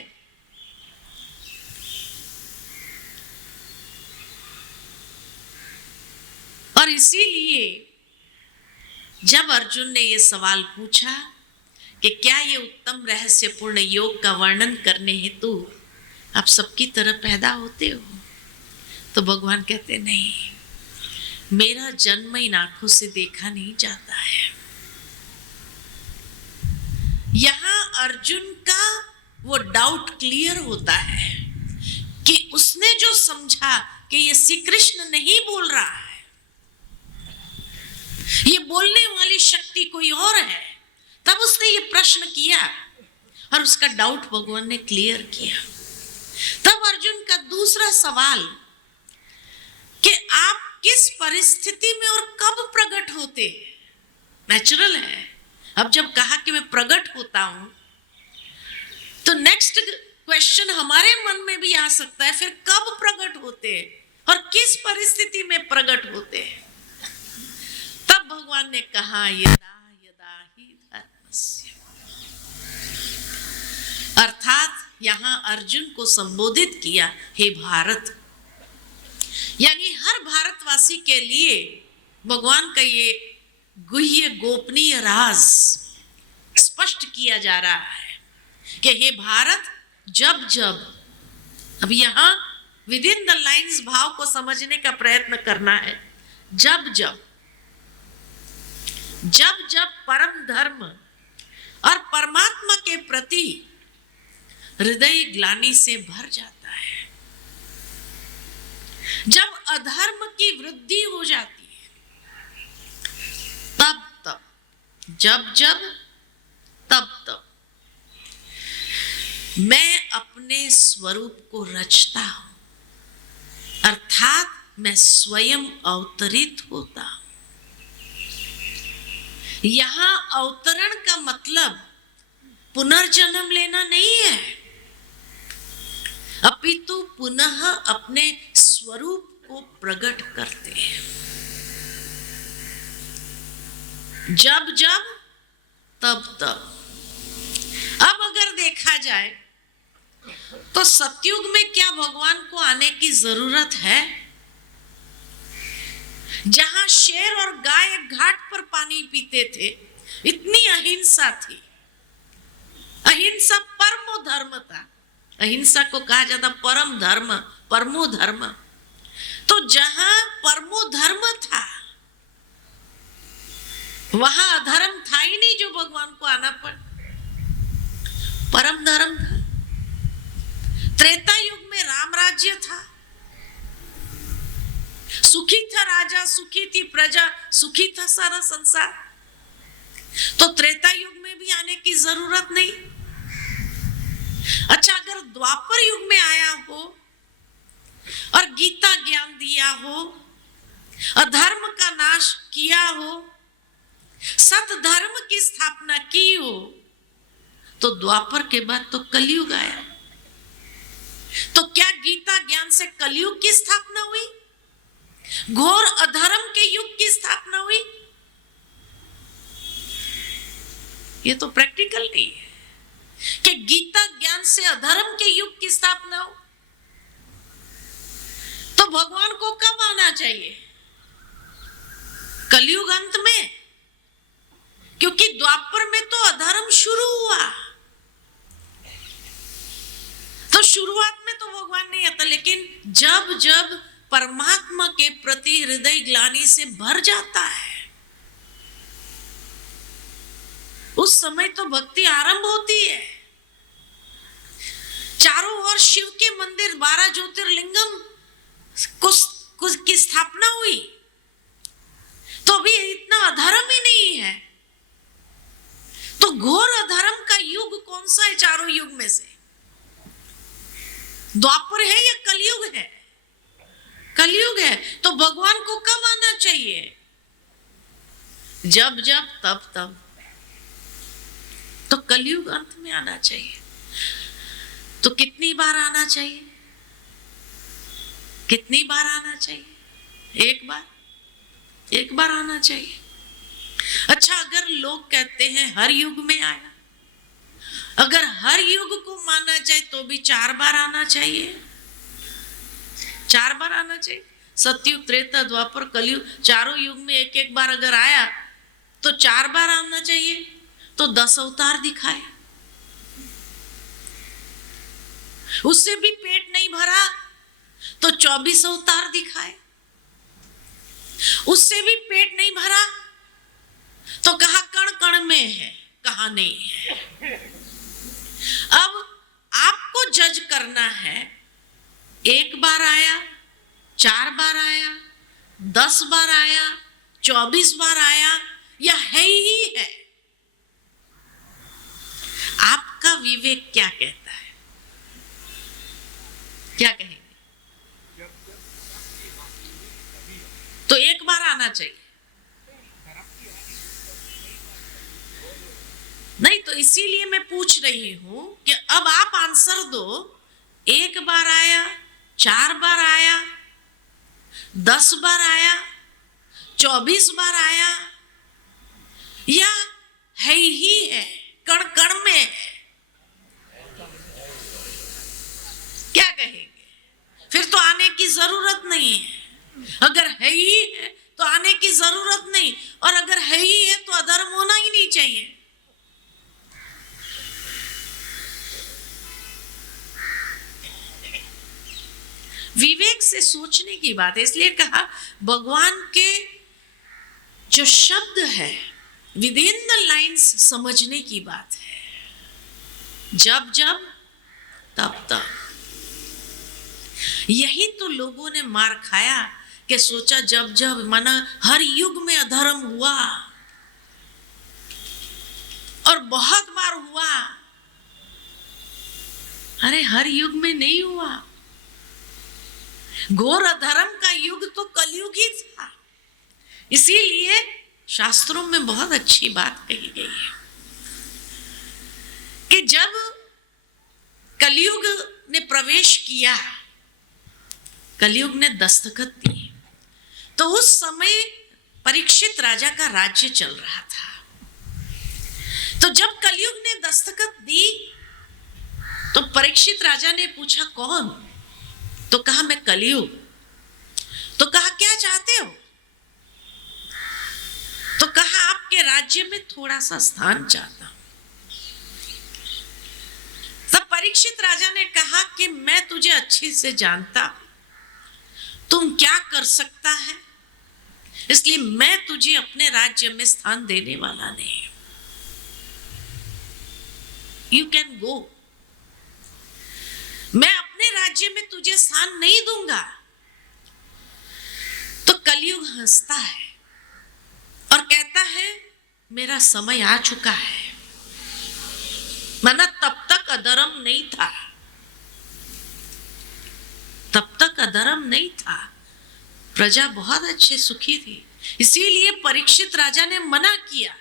और इसीलिए जब अर्जुन ने यह सवाल पूछा कि क्या ये उत्तम रहस्यपूर्ण योग का वर्णन करने हेतु आप सबकी तरह पैदा होते हो, तो भगवान कहते नहीं, मेरा जन्म इन आंखों से देखा नहीं जाता है। यहां अर्जुन का वो डाउट क्लियर होता है कि उसने जो समझा कि ये श्री कृष्ण नहीं बोल रहा है, ये बोलने वाली शक्ति कोई और है, तब उसने ये प्रश्न किया और उसका डाउट भगवान ने क्लियर किया। तब अर्जुन का दूसरा सवाल कि आप किस परिस्थिति में और कब प्रकट होते, नेचुरल है। अब जब कहा कि मैं प्रकट होता हूं, तो नेक्स्ट क्वेश्चन हमारे मन में भी आ सकता है, फिर कब प्रकट होते और किस परिस्थिति में प्रकट होते। तब भगवान ने कहा यदा यदा ही धर्मस्य, अर्थात यहां अर्जुन को संबोधित किया, हे भारत, यानी हर भारतवासी के लिए भगवान का ये गुह्य गोपनीय राज स्पष्ट किया जा रहा है कि हे भारत, जब जब, अब यहां विद इन द लाइन्स भाव को समझने का प्रयत्न करना है, जब जब जब जब परम धर्म और परमात्मा के प्रति हृदय ग्लानि से भर जाता है, जब अधर्म की वृद्धि हो जाती है, तब तब, जब जब, तब तब मैं अपने स्वरूप को रचता हूं, अर्थात मैं स्वयं अवतरित होता हूं। यहां अवतरण का मतलब पुनर्जन्म लेना नहीं है, अपितु पुनः अपने स्वरूप को प्रकट करते हैं। जब जब, तब तब। अब अगर देखा जाए तो सतयुग में क्या भगवान को आने की जरूरत है? जहां शेर और गाय घाट पर पानी पीते थे, इतनी अहिंसा थी, अहिंसा परमो धर्म था। अहिंसा को कहा जाता परम धर्म, परमो धर्म। तो जहां परमो धर्म था, वहां अधर्म था ही नहीं, जो भगवान को आना पड़ा। परम धर्म था। त्रेता युग में राम राज्य था, सुखी था राजा, सुखी थी प्रजा, सुखी था सारा संसार। तो त्रेता युग में भी आने की जरूरत नहीं। अच्छा, अगर द्वापर युग में आया हो और गीता ज्ञान दिया हो, अधर्म का नाश किया हो, सत धर्म की स्थापना की हो, तो द्वापर के बाद तो कलयुग आया। तो क्या गीता ज्ञान से कलयुग की स्थापना हुई? घोर अधर्म के युग की स्थापना हुई? ये तो प्रैक्टिकल नहीं है कि गीता ज्ञान से अधर्म के युग की स्थापना हो, तो भगवान को कब आना चाहिए? कलयुग अंत में, क्योंकि द्वापर में तो अधर्म शुरू हुआ, तो शुरुआत में तो भगवान नहीं आता, लेकिन जब जब परमात्मा के प्रति हृदय ग्लानि से भर जाता है, उस समय तो भक्ति आरंभ होती है। चारों ओर शिव के मंदिर, 12 ज्योतिर्लिंगम की स्थापना हुई, तो अभी इतना अधर्म ही नहीं है। तो घोर अधर्म का युग कौन सा है चारों युग में से? द्वापर है या कलयुग है? कलयुग है। तो भगवान को कब आना चाहिए? जब जब तब तब। तो कलयुग अंत में आना चाहिए। तो कितनी बार आना चाहिए? कितनी बार आना चाहिए? एक बार, एक बार आना चाहिए। अच्छा, अगर लोग कहते हैं हर युग में आया, अगर हर युग को माना जाए तो भी 4 बार आना चाहिए। 4 बार आना चाहिए। सतयुग, त्रेता, द्वापर, कलयुग, चारों युग में एक एक बार अगर आया तो 4 बार आना चाहिए। तो 10 अवतार दिखाए, उससे भी पेट नहीं भरा तो 24 अवतार दिखाए, उससे भी पेट नहीं भरा तो कहा कण कण में है, कहा नहीं है। अब आपको जज करना है, 1 बार आया, 4 बार आया, 10 बार आया, 24 बार आया, या है ही है। आपका विवेक क्या कहता है? क्या कहेंगे? तो 1 बार आना चाहिए। नहीं, तो इसीलिए मैं पूछ रही हूं कि अब आप आंसर दो। 1 बार आया, 4 बार आया, 10 बार आया, 24 बार आया, या है ही है, कण कण में है? क्या कहेंगे? फिर तो आने की जरूरत नहीं है। अगर है ही है तो आने की जरूरत नहीं, और अगर है ही है तो अधर्म होना ही नहीं चाहिए। विवेक से सोचने की बात है। इसलिए कहा भगवान के जो शब्द है विद इन द लाइन्स समझने की बात है। जब जब तब तब। यही तो लोगों ने मार खाया कि सोचा जब जब, माना हर युग में अधर्म हुआ और बहुत बार हुआ। अरे हर युग में नहीं हुआ। घोर अधर्म का युग तो कलयुग ही था। इसीलिए शास्त्रों में बहुत अच्छी बात कही गई है कि जब कलयुग ने प्रवेश किया, कलयुग ने दस्तखत दी, तो उस समय परीक्षित राजा का राज्य चल रहा था। तो जब कलयुग ने दस्तखत दी तो परीक्षित राजा ने पूछा कौन? तो कहा मैं कलयुग। तो कहा क्या चाहते हो? तो कहा आपके राज्य में थोड़ा सा स्थान चाहता हूं। तब परीक्षित राजा ने कहा कि मैं तुझे अच्छे से जानता हूं, तुम क्या कर सकता है, इसलिए मैं तुझे अपने राज्य में स्थान देने वाला नहीं। यू कैन गो, मैं अपने राज्य में तुझे स्थान नहीं दूंगा। तो कलयुग हंसता है और कहता है मेरा समय आ चुका है। माना तब तक अधर्म नहीं था, तब तक अधर्म नहीं था, प्रजा बहुत अच्छे सुखी थी। इसीलिए परीक्षित राजा ने मना किया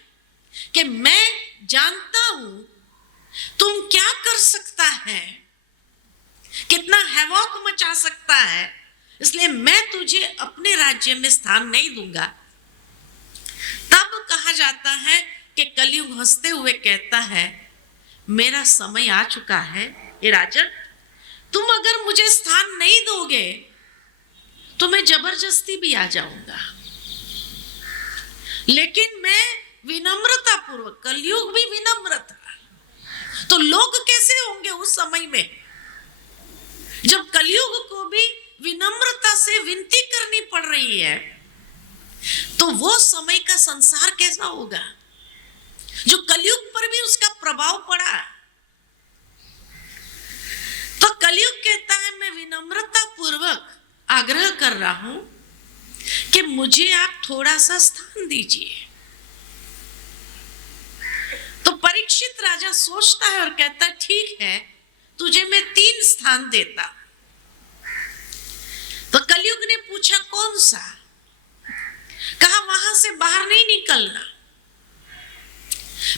कि मैं जानता हूं तुम क्या कर सकता है, कितना हैवॉक मचा सकता है, इसलिए मैं तुझे अपने राज्य में स्थान नहीं दूंगा। तब कहा जाता है कि कलयुग हंसते हुए कहता है मेरा समय आ चुका है, हे राजन, तुम अगर मुझे स्थान नहीं दोगे तो मैं जबरदस्ती भी आ जाऊंगा, लेकिन मैं विनम्रता पूर्वक, कलयुग भी विनम्र था, तो लोग कैसे होंगे उस समय में जब कलयुग को भी विनम्रता से विनती करनी पड़ रही है, तो वो समय का संसार कैसा होगा जो कलयुग पर भी उसका प्रभाव पड़ा। तो कलयुग कहता है मैं विनम्रता पूर्वक आग्रह कर रहा हूं कि मुझे आप थोड़ा सा स्थान दीजिए। तो परीक्षित राजा सोचता है और कहता है ठीक है, तुझे मैं 3 स्थान देता। तो कलयुग ने पूछा कौन सा? कहा वहां से बाहर नहीं निकलना।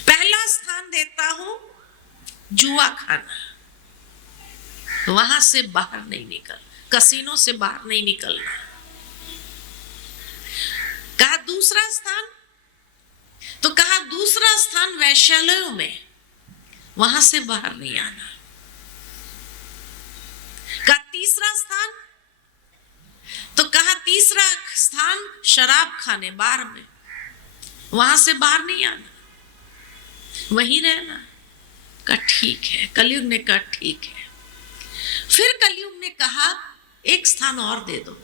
पहला स्थान देता हूं जुआ खाना, वहां से बाहर नहीं निकल, कसीनो से बाहर नहीं निकलना। कहा दूसरा स्थान? तो कहा दूसरा स्थान वैश्यालयों में, वहां से बाहर नहीं आना। कहा तीसरा स्थान? तो कहा तीसरा स्थान शराब खाने बार में, वहां से बाहर नहीं आना, वहीं रहना। कहा ठीक है। कलयुग ने कहा ठीक है। फिर कलयुग ने कहा एक स्थान और दे दो,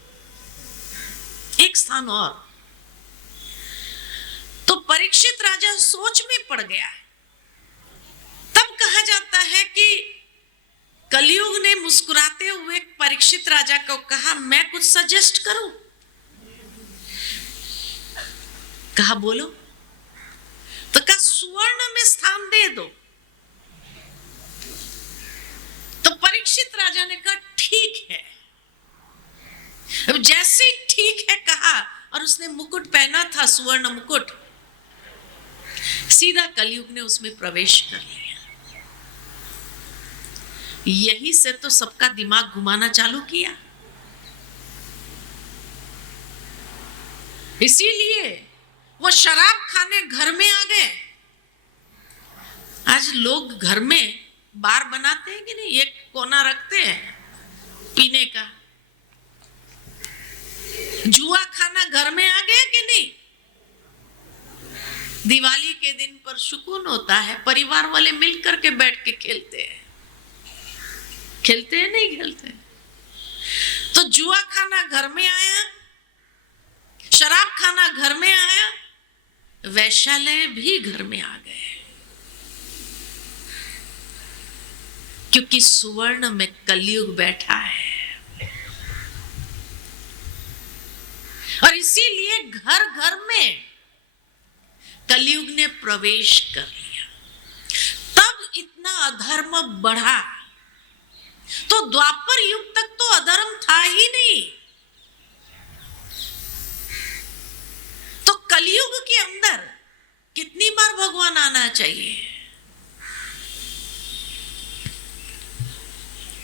एक स्थान और। तो परीक्षित राजा सोच में पड़ गया। तब कहा जाता है कि कलयुग ने मुस्कुराते हुए परीक्षित राजा को कहा मैं कुछ सजेस्ट करूं? कहा बोलो। तो कहा सुवर्ण में स्थान दे दो। तो परीक्षित राजा ने कहा ठीक है। अब जैसे ही ठीक है कहा और उसने मुकुट पहना था, सुवर्ण मुकुट, सीधा कलयुग ने उसमें प्रवेश कर लिया। यही से तो सबका दिमाग घुमाना चालू किया। इसीलिए वो शराब खाने घर में आ गए। आज लोग घर में बार बनाते हैं कि नहीं, एक कोना रखते हैं पीने का। जुआ खाना घर में आ गया कि नहीं? दिवाली के दिन पर सुकून होता है, परिवार वाले मिलकर के बैठ के खेलते हैं। खेलते हैं नहीं खेलते? तो जुआ खाना घर में आया, शराब खाना घर में आया, वैश्यालय भी घर में आ गए, क्योंकि सुवर्ण में कलयुग बैठा है। और इसीलिए घर घर में कलयुग ने प्रवेश कर लिया। तब इतना अधर्म बढ़ा। तो द्वापर युग तक तो अधर्म था ही नहीं। तो कलयुग के अंदर कितनी बार भगवान आना चाहिए?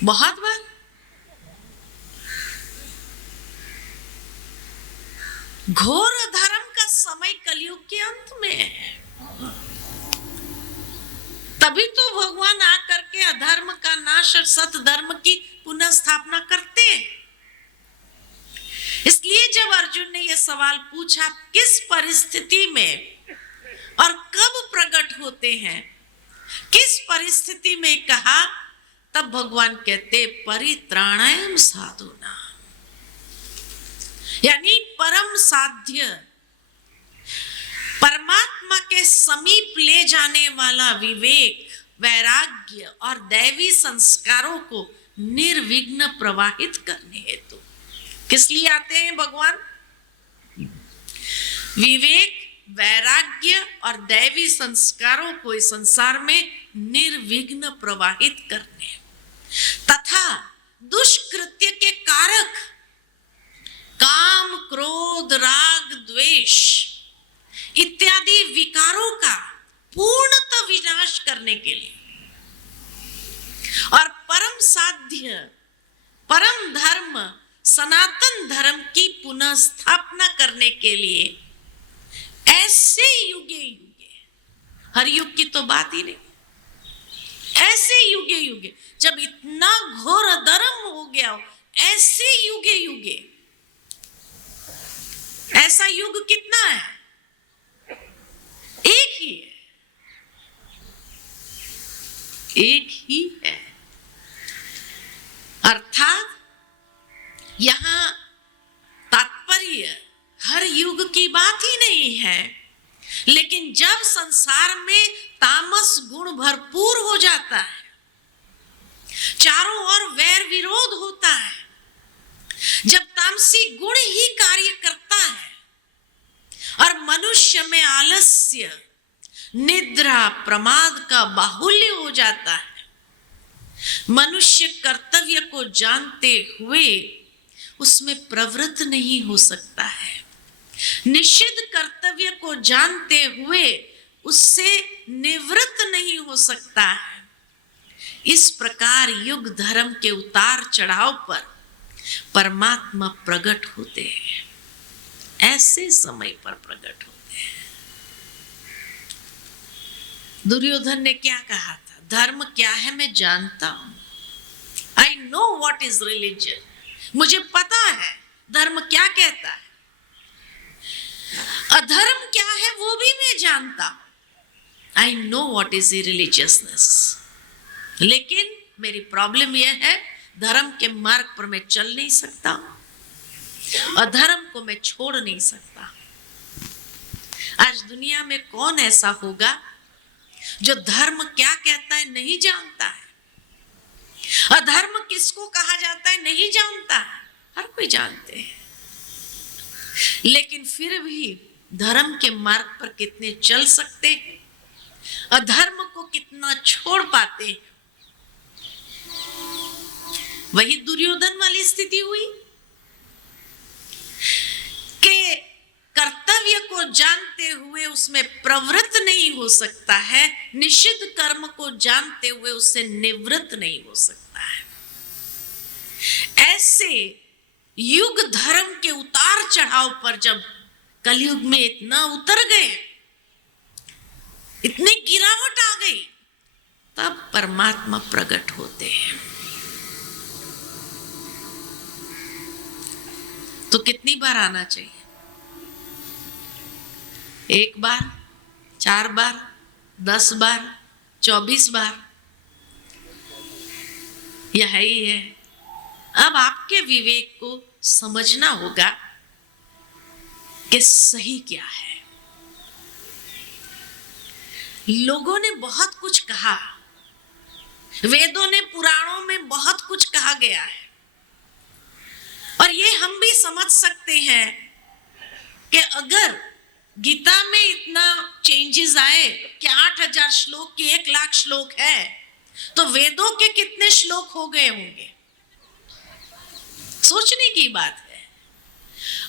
बहुत बार। घोर अधर्म का समय कलयुग के अंत में है। तभी तो भगवान आकर के अधर्म का नाश और सत धर्म की पुनः स्थापना करते हैं। इसलिए जब अर्जुन ने यह सवाल पूछा किस परिस्थिति में और कब प्रकट होते हैं, किस परिस्थिति में कहा, तब भगवान कहते परित्राणाय साधूनां, यानी परम साध्य, परमात्मा के समीप ले जाने वाला विवेक, वैराग्य और दैवी संस्कारों को निर्विघ्न प्रवाहित करने हेतु। किस लिए आते हैं भगवान? विवेक, वैराग्य और दैवी संस्कारों को इस संसार में निर्विघ्न प्रवाहित करने तथा दुष्कृत्य के कारक काम, क्रोध, राग, द्वेष इत्यादि विकारों का पूर्णतः विनाश करने के लिए और परम साध्य, परम धर्म, सनातन धर्म की पुनः स्थापना करने के लिए ऐसे युगे युगे, हर युग की तो बात ही नहीं, ऐसे युगे युगे, जब इतना घोर अधर्म हो गया हो, ऐसे युगे युगे, ऐसा युग कितना है? एक ही है, एक ही है। अर्थात यहां तात्पर्य हर युग की बात ही नहीं है, लेकिन जब संसार में तामस गुण भरपूर हो जाता है, चारों ओर वैर विरोध होता है, जब तामसी गुण ही कार्य करता है और मनुष्य में आलस्य, निद्रा, प्रमाद का बाहुल्य हो जाता है, मनुष्य कर्तव्य को जानते हुए उसमें प्रवृत्त नहीं हो सकता है, निषिद्ध कर्तव्य को जानते हुए उससे निवृत्त नहीं हो सकता है। इस प्रकार युग धर्म के उतार चढ़ाव पर परमात्मा प्रकट होते हैं, ऐसे समय पर प्रकट होते हैं। दुर्योधन ने क्या कहा था? धर्म क्या है मैं जानता हूं, I know what is religion, मुझे पता है धर्म क्या कहता है, अधर्म क्या है वो भी मैं जानता हूं, I know what is religiousness. लेकिन मेरी प्रॉब्लम यह है, धर्म के मार्ग पर मैं चल नहीं सकता, अधर्म को मैं छोड़ नहीं सकता। आज दुनिया में कौन ऐसा होगा जो धर्म क्या कहता है नहीं जानता है, अधर्म किसको कहा जाता है नहीं जानता है? हर कोई जानते हैं, लेकिन फिर भी धर्म के मार्ग पर कितने चल सकते हैं, अधर्म को कितना छोड़ पाते हैं? वही दुर्योधन वाली स्थिति हुई कि कर्तव्य को जानते हुए उसमें प्रवृत्त नहीं हो सकता है, निषिद्ध कर्म को जानते हुए उससे निवृत्त नहीं हो सकता है। ऐसे युग धर्म के उतार चढ़ाव पर जब कलयुग में इतना उतर गए, इतनी गिरावट आ गई, तब परमात्मा प्रकट होते हैं। तो कितनी बार आना चाहिए? एक बार, 4 बार, 10 बार, 24 बार, यह ही है। अब आपके विवेक को समझना होगा कि सही क्या है। लोगों ने बहुत कुछ कहा, वेदों ने, पुराणों में बहुत कुछ कहा गया है, और ये हम भी समझ सकते हैं कि अगर गीता में इतना चेंजेस आए कि 8000 श्लोक की 1,00,000 श्लोक है, तो वेदों के कितने श्लोक हो गए होंगे? सोचने की बात है।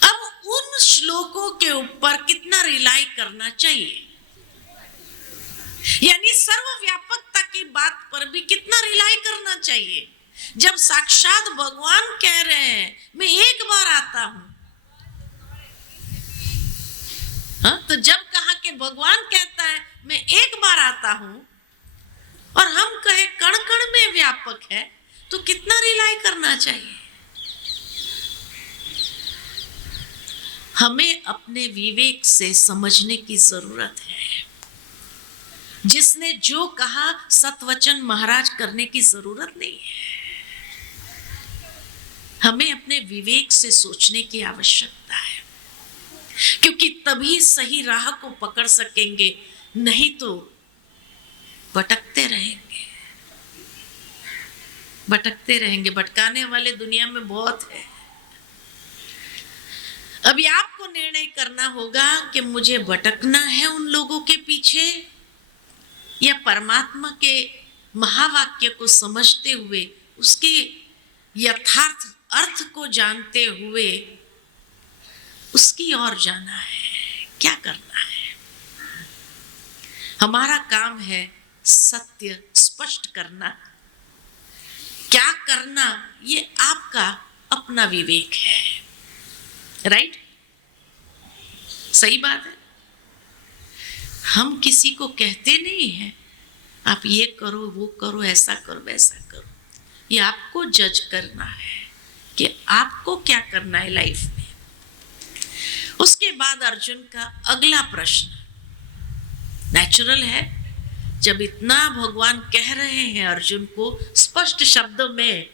अब उन श्लोकों के ऊपर कितना रिलाई करना चाहिए, यानी सर्वव्यापकता की बात पर भी कितना रिलाई करना चाहिए, जब साक्षात भगवान कह रहे हैं मैं एक बार आता हूं। हाँ, तो जब कहा कि भगवान कहता है मैं एक बार आता हूं और हम कहे कण कण में व्यापक है, तो कितना रिलाई करना चाहिए। हमें अपने विवेक से समझने की जरूरत है। जिसने जो कहा सतवचन महाराज करने की जरूरत नहीं है, हमें अपने विवेक से सोचने की आवश्यकता है, क्योंकि तभी सही राह को पकड़ सकेंगे, नहीं तो भटकते रहेंगे, भटकते रहेंगे। भटकाने वाले दुनिया में बहुत है। अभी आपको निर्णय करना होगा कि मुझे भटकना है उन लोगों के पीछे, या परमात्मा के महावाक्य को समझते हुए उसके यथार्थ अर्थ को जानते हुए उसकी ओर जाना है। क्या करना है? हमारा काम है सत्य स्पष्ट करना। क्या करना, ये आपका अपना विवेक है। राइट? सही बात है। हम किसी को कहते नहीं हैं आप ये करो, वो करो, ऐसा करो, वैसा करो। ये आपको जज करना है कि आपको क्या करना है लाइफ में। उसके बाद अर्जुन का अगला प्रश्न नेचुरल है, जब इतना भगवान कह रहे हैं अर्जुन को स्पष्ट शब्दों में,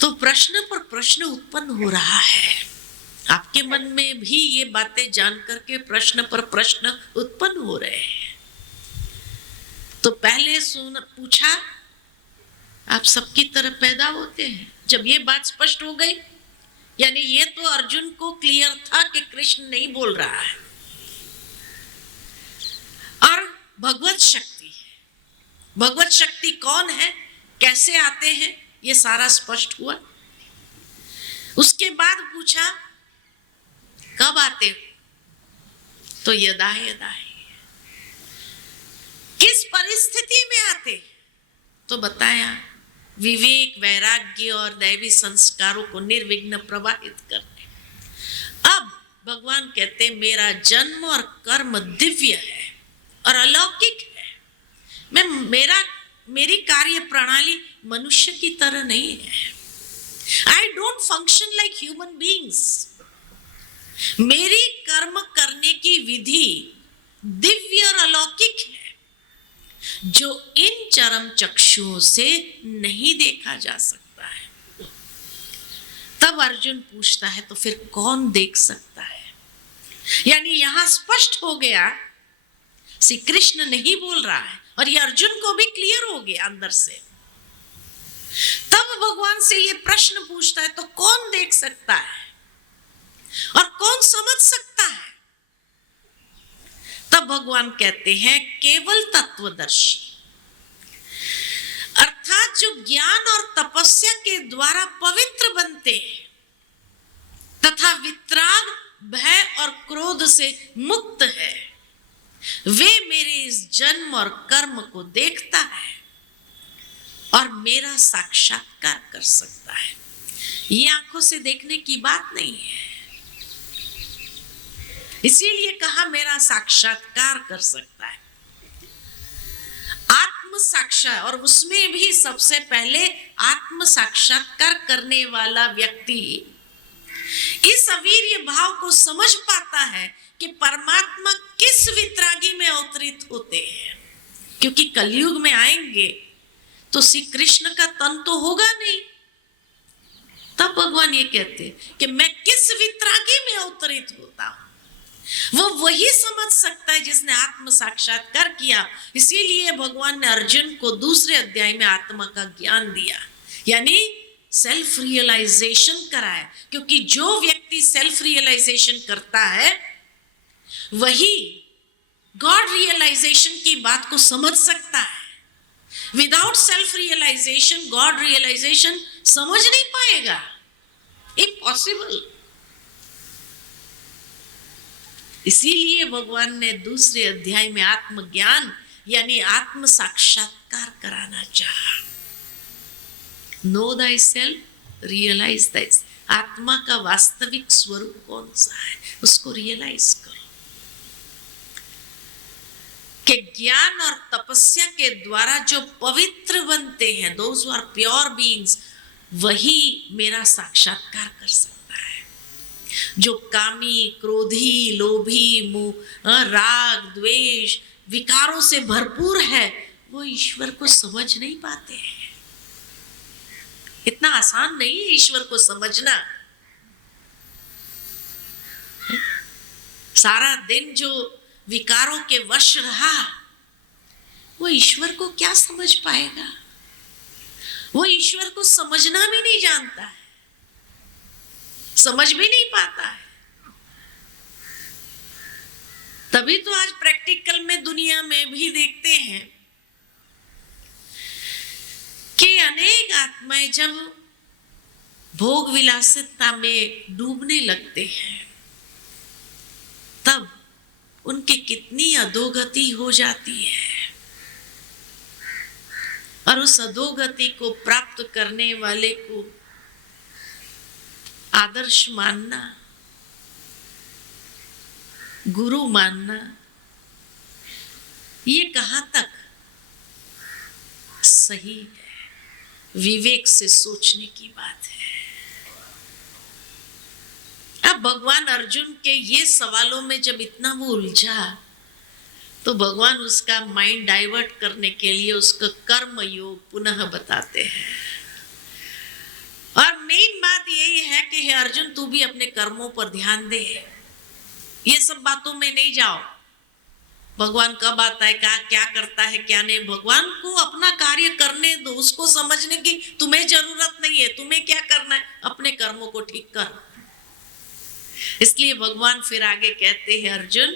तो प्रश्न पर प्रश्न उत्पन्न हो रहा है। आपके मन में भी ये बातें जान करके प्रश्न पर प्रश्न उत्पन्न हो रहे हैं। तो पहले पूछा, आप सबकी तरह पैदा होते हैं। जब ये बात स्पष्ट हो गई, यानी ये तो अर्जुन को क्लियर था कि कृष्ण नहीं बोल रहा है, और भगवत शक्ति है। भगवत शक्ति कौन है, कैसे आते हैं, ये सारा स्पष्ट हुआ। उसके बाद पूछा कब आते हो, तो यदा यदा, किस परिस्थिति में आते, तो बताया विवेक, वैराग्य और दैवी संस्कारों को निर्विघ्न प्रवाहित करने। अब भगवान कहते मेरा जन्म और कर्म दिव्य है और अलौकिक है। मेरी कार्य प्रणाली मनुष्य की तरह नहीं है। I don't function like human beings. मेरी कर्म करने की विधि दिव्य और अलौकिक है, जो इन चरम चक्षुओं से नहीं देखा जा सकता है। तब अर्जुन पूछता है तो फिर कौन देख सकता है। यानी यहां स्पष्ट हो गया, श्री कृष्ण नहीं बोल रहा है, और ये अर्जुन को भी क्लियर हो गया अंदर से। तब भगवान से ये प्रश्न पूछता है तो कौन देख सकता है और कौन समझ सकता है। तब भगवान कहते हैं केवल तत्वदर्शी, अर्थात जो ज्ञान और तपस्या के द्वारा पवित्र बनते हैं तथा वितराग, भय और क्रोध से मुक्त है, वे मेरे इस जन्म और कर्म को देखता है और मेरा साक्षात्कार कर सकता है। ये आंखों से देखने की बात नहीं है, इसीलिए कहा मेरा साक्षात्कार कर सकता है। आत्म साक्षात, और उसमें भी सबसे पहले आत्म साक्षात्कार करने वाला व्यक्ति इस अवीर्य भाव को समझ पाता है कि परमात्मा किस वितरागी में अवतरित होते हैं। क्योंकि कलयुग में आएंगे तो श्री कृष्ण का तन तो होगा नहीं। तब भगवान ये कहते हैं कि मैं किस वितरागी में अवतरित होता हूं, वो वही समझ सकता है जिसने आत्म साक्षात्कार किया। इसीलिए भगवान ने अर्जुन को दूसरे अध्याय में आत्मा का ज्ञान दिया, यानी सेल्फ रियलाइजेशन कराया। क्योंकि जो व्यक्ति सेल्फ रियलाइजेशन करता है वही गॉड रियलाइजेशन की बात को समझ सकता है। Without self realisation God realisation समझ नहीं पाएगा, इम्पॉसिबल। इसीलिए भगवान ने दूसरे अध्याय में आत्मज्ञान यानी आत्म साक्षात्कार कराना चाहा। नो दाई सेल्फ, रियलाइज दाई। आत्मा का वास्तविक स्वरूप कौन सा है उसको रियलाइज करो। कि ज्ञान और तपस्या के द्वारा जो पवित्र बनते हैं, those who are pure beings, वही मेरा साक्षात्कार कर सकता है। जो कामी, क्रोधी, लोभी, मोह, राग, द्वेष, विकारों से भरपूर है, वो ईश्वर को समझ नहीं पाते हैं। इतना आसान नहीं है ईश्वर को समझना। सारा दिन जो विकारों के वश रहा, वो ईश्वर को क्या समझ पाएगा। वो ईश्वर को समझना भी नहीं जानता है, समझ भी नहीं पाता है। तभी तो आज प्रैक्टिकल में दुनिया में भी देखते हैं कि अनेक आत्माएं जब भोग विलासिता में डूबने लगते हैं तब उनकी कितनी अधोगति हो जाती है। और उस अधोगति को प्राप्त करने वाले को आदर्श मानना, गुरु मानना, ये कहां तक सही है? विवेक से सोचने की बात है। अब भगवान अर्जुन के ये सवालों में जब इतना वो उलझा, तो भगवान उसका माइंड डाइवर्ट करने के लिए उसका कर्म योग पुनः बताते हैं। और मेन बात यही है कि हे अर्जुन, तू भी अपने कर्मों पर ध्यान दे, ये सब बातों में नहीं जाओ। भगवान कब आता है, क्या करता है, क्या नहीं, भगवान को अपना कार्य करने दो। उसको समझने की तुम्हें जरूरत नहीं है। तुम्हें क्या करना है, अपने कर्मों को ठीक कर। इसलिए भगवान फिर आगे कहते हैं, अर्जुन,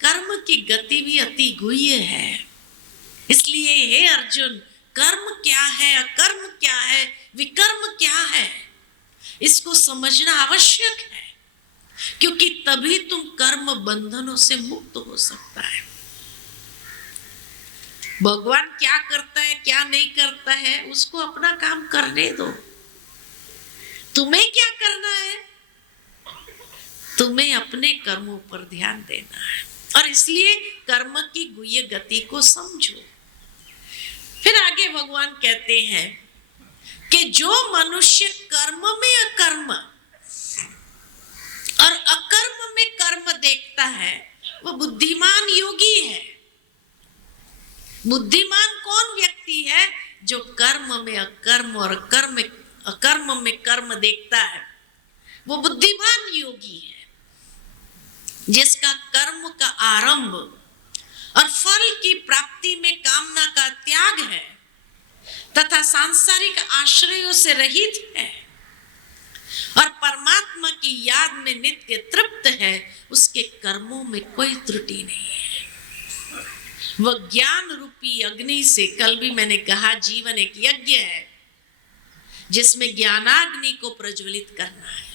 कर्म की गति भी अति गुह्य है। इसलिए हे अर्जुन, कर्म क्या है, अकर्म क्या है, विकर्म क्या है, इसको समझना आवश्यक है, क्योंकि तभी तुम कर्म बंधनों से मुक्त हो सकता है। भगवान क्या करता है, क्या नहीं करता है, उसको अपना काम करने दो। तुम्हें क्या करना है, तुम्हें अपने कर्मों पर ध्यान देना है। और इसलिए कर्म की गुह्य गति को समझो। फिर आगे भगवान कहते हैं कि जो मनुष्य कर्म में अकर्म और अकर्म में कर्म देखता है, वो बुद्धिमान योगी है। बुद्धिमान कौन व्यक्ति है? जो कर्म में अकर्म और अकर्म में कर्म देखता है, वो बुद्धिमान योगी है। जिसका कर्म का आरंभ और फल की प्राप्ति में कामना का त्याग है तथा सांसारिक आश्रयों से रहित है और परमात्मा की याद में नित्य तृप्त है, उसके कर्मों में कोई त्रुटि नहीं है। वह ज्ञान रूपी अग्नि से, कल भी मैंने कहा जीवन एक यज्ञ है जिसमें ज्ञानाग्नि को प्रज्वलित करना है।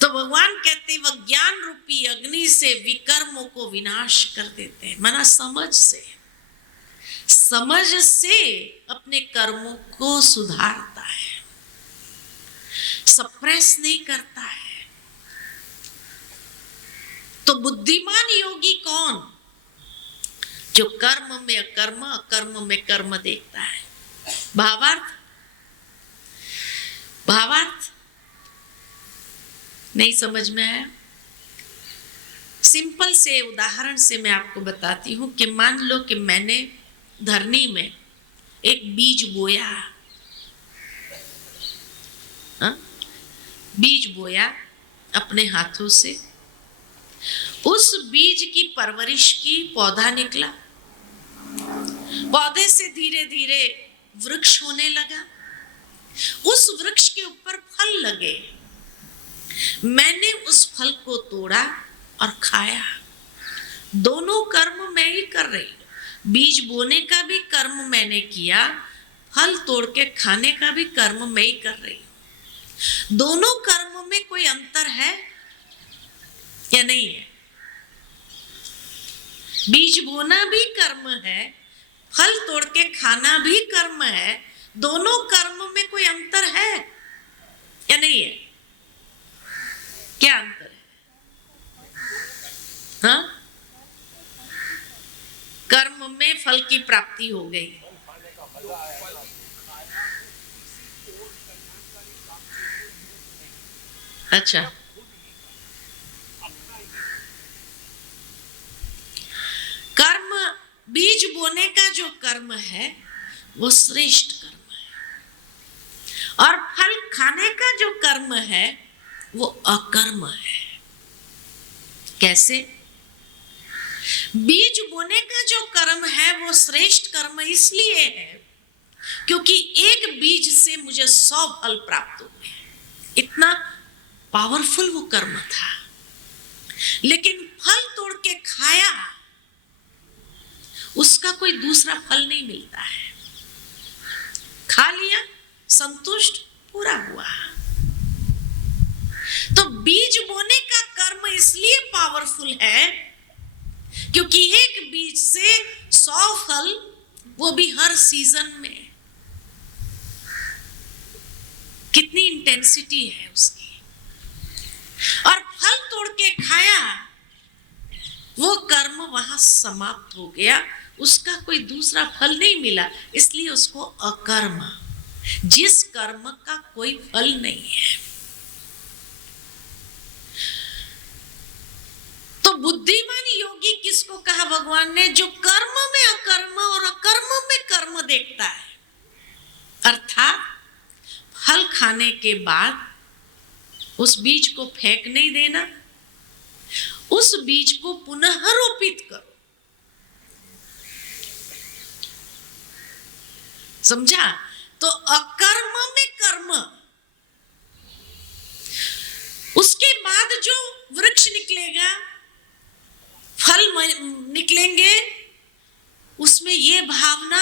तो भगवान कहते हैं, वह ज्ञान रूपी अग्नि से विकर्मों को विनाश कर देते हैं। माना समझ से अपने कर्मों को सुधारता है, सप्रेस नहीं करता है। तो बुद्धिमान योगी कौन? जो कर्म में अकर्म, अकर्म में कर्म देखता है। भावार्थ नहीं समझ में आया? सिंपल से उदाहरण से मैं आपको बताती हूं कि मान लो कि मैंने धरनी में एक बीज बोया, बीज बोया अपने हाथों से, उस बीज की परवरिश की, पौधा निकला, पौधे से धीरे धीरे वृक्ष होने लगा, उस वृक्ष के ऊपर फल लगे, मैंने उस फल को तोड़ा और खाया। दोनों कर्म मैं ही कर रही हूं। बीज बोने का भी कर्म मैंने किया, फल तोड़ के खाने का भी कर्म मैं ही कर रही हूं। दोनों कर्म में कोई अंतर है या नहीं है? बीज बोना भी कर्म है, फल तोड़ के खाना भी कर्म है। दोनों कर्म में कोई अंतर है या नहीं है? क्या अंतर है? हाँ, कर्म में फल की प्राप्ति हो गई। अच्छा, कर्म, बीज बोने का जो कर्म है वो श्रेष्ठ कर्म है, और फल खाने का जो कर्म है वो अकर्म है। कैसे? बीज बोने का जो कर्म है वो श्रेष्ठ कर्म इसलिए है क्योंकि एक बीज से मुझे 100 फल प्राप्त हुए। इतना पावरफुल वो कर्म था। लेकिन फल तोड़ के खाया, उसका कोई दूसरा फल नहीं मिलता है। खा लिया, संतुष्ट, पूरा हुआ। तो बीज बोने का कर्म इसलिए पावरफुल है क्योंकि एक बीज से 100 फल, वो भी हर सीजन में। कितनी इंटेंसिटी है उसकी। और फल तोड़ के खाया वो कर्म वहां समाप्त हो गया, उसका कोई दूसरा फल नहीं मिला, इसलिए उसको अकर्म, जिस कर्म का कोई फल नहीं है। तो बुद्धिमान योगी किसको कहा भगवान ने? जो कर्म में अकर्म और अकर्म में कर्म देखता है। अर्थात फल खाने के बाद उस बीज को फेंक नहीं देना, उस बीज को पुनः रोपित करो। समझा? तो अकर्म में कर्म, उसके बाद जो वृक्ष निकलेगा, फल निकलेंगे, उसमें ये भावना,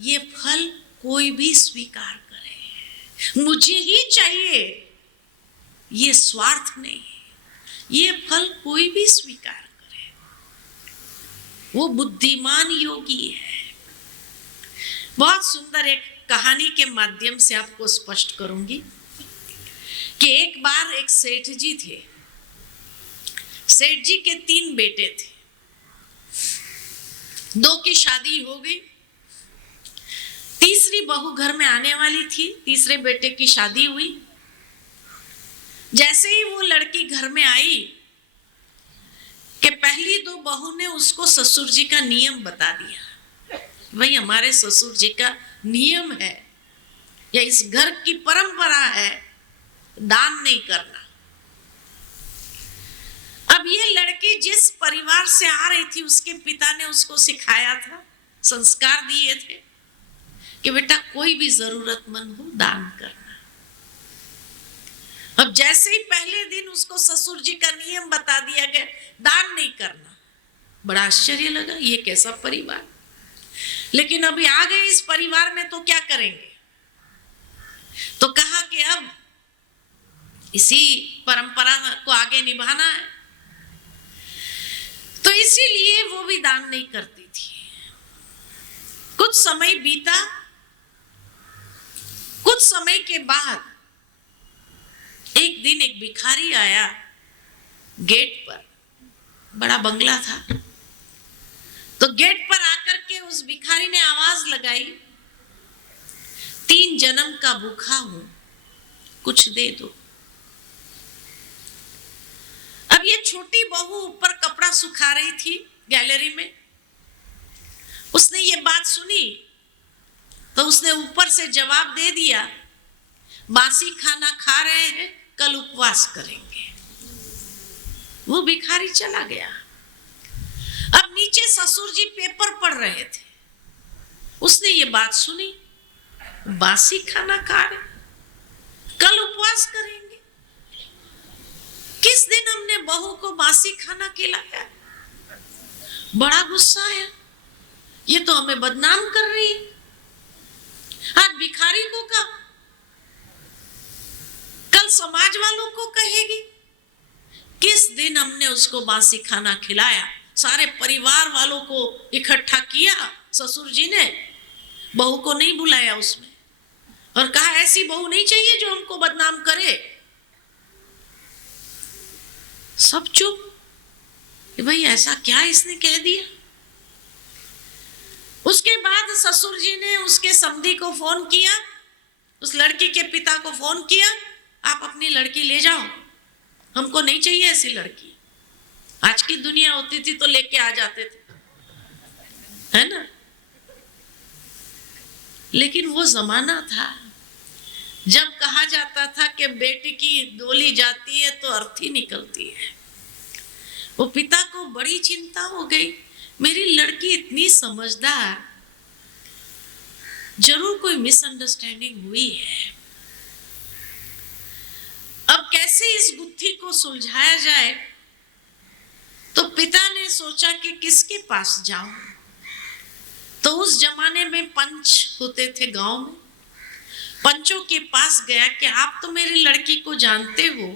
ये फल कोई भी स्वीकार करे, मुझे ही चाहिए, ये स्वार्थ नहीं, ये फल कोई भी स्वीकार करे, वो बुद्धिमान योगी है। बहुत सुंदर एक कहानी के माध्यम से आपको स्पष्ट करूंगी कि एक बार एक सेठ जी थे। सेठ जी के 3 बेटे थे, 2 की शादी हो गई, तीसरी बहू घर में आने वाली थी, तीसरे बेटे की शादी हुई। जैसे ही वो लड़की घर में आई कि पहली 2 बहू ने उसको ससुर जी का नियम बता दिया। भाई हमारे ससुर जी का नियम है या इस घर की परंपरा है, दान नहीं करना। अब ये लड़की जिस परिवार से आ रही थी, उसके पिता ने उसको सिखाया था, संस्कार दिए थे कि बेटा कोई भी जरूरतमंद हो दान करना। अब जैसे ही पहले दिन उसको ससुर जी का नियम बता दिया गया, दान नहीं करना, बड़ा आश्चर्य लगा, ये कैसा परिवार। लेकिन अभी आ गए इस परिवार में तो क्या करेंगे? तो कहा कि अब इसी परंपरा को आगे निभाना है, तो इसीलिए वो भी दान नहीं करती थी। कुछ समय बीता, कुछ समय के बाद एक दिन एक भिखारी आया गेट पर, बड़ा बंगला था, तो गेट पर आकर के उस भिखारी ने आवाज लगाई, 3 जन्म का भूखा हूं, कुछ दे दो। अब ये छोटी बहू ऊपर कपड़ा सुखा रही थी गैलरी में, उसने ये बात सुनी तो उसने ऊपर से जवाब दे दिया, बासी खाना खा रहे हैं, कल उपवास करेंगे। वो भिखारी चला गया। अब नीचे ससुर जी पेपर पढ़ रहे थे, उसने ये बात सुनी, बासी खाना खा रहे, कल उपवास करेंगे। किस दिन हमने बहू को बासी खाना खिलाया? बड़ा गुस्सा आया, ये तो हमें बदनाम कर रही है। आज भिखारी को कहा, कल समाज वालों को कहेगी। किस दिन हमने उसको बासी खाना खिलाया, सारे परिवार वालों को इकट्ठा किया, ससुर जी ने बहू को नहीं बुलाया उसमें, और कहा ऐसी बहू नहीं चाहिए जो हमको बदनाम करे। सब चुप कि भाई ऐसा क्या इसने कह दिया। उसके बाद ससुर जी ने उसके समधी को फोन किया, उस लड़की के पिता को फोन किया, आप अपनी लड़की ले जाओ, हमको नहीं चाहिए ऐसी लड़की। आज की दुनिया होती थी तो लेके आ जाते थे, है ना? लेकिन वो जमाना था जब कहा जाता था कि बेटी की डोली जाती है तो अर्थी निकलती है। वो पिता को बड़ी चिंता हो गई, मेरी लड़की इतनी समझदार, जरूर कोई मिसअंडरस्टैंडिंग हुई है। अब कैसे इस गुत्थी को सुलझाया जाए? तो पिता ने सोचा कि किसके पास जाऊं। तो उस जमाने में पंच होते थे गांव में, पंचों के पास गया कि आप तो मेरी लड़की को जानते हो,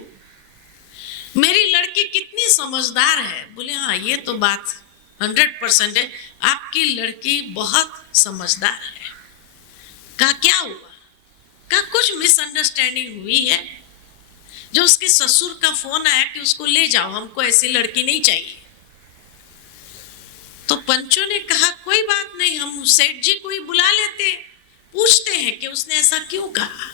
मेरी लड़की कितनी समझदार है। बोले हाँ ये तो बात 100% है, आपकी लड़की बहुत समझदार है। कहा क्या हुआ? कहा कुछ मिसअंडरस्टैंडिंग हुई है, जो उसके ससुर का फोन आया कि उसको ले जाओ, हमको ऐसी लड़की नहीं चाहिए। तो पंचों ने कहा कोई बात नहीं, हम सेठ जी को ही बुला लेते, पूछते हैं कि उसने ऐसा क्यों कहा।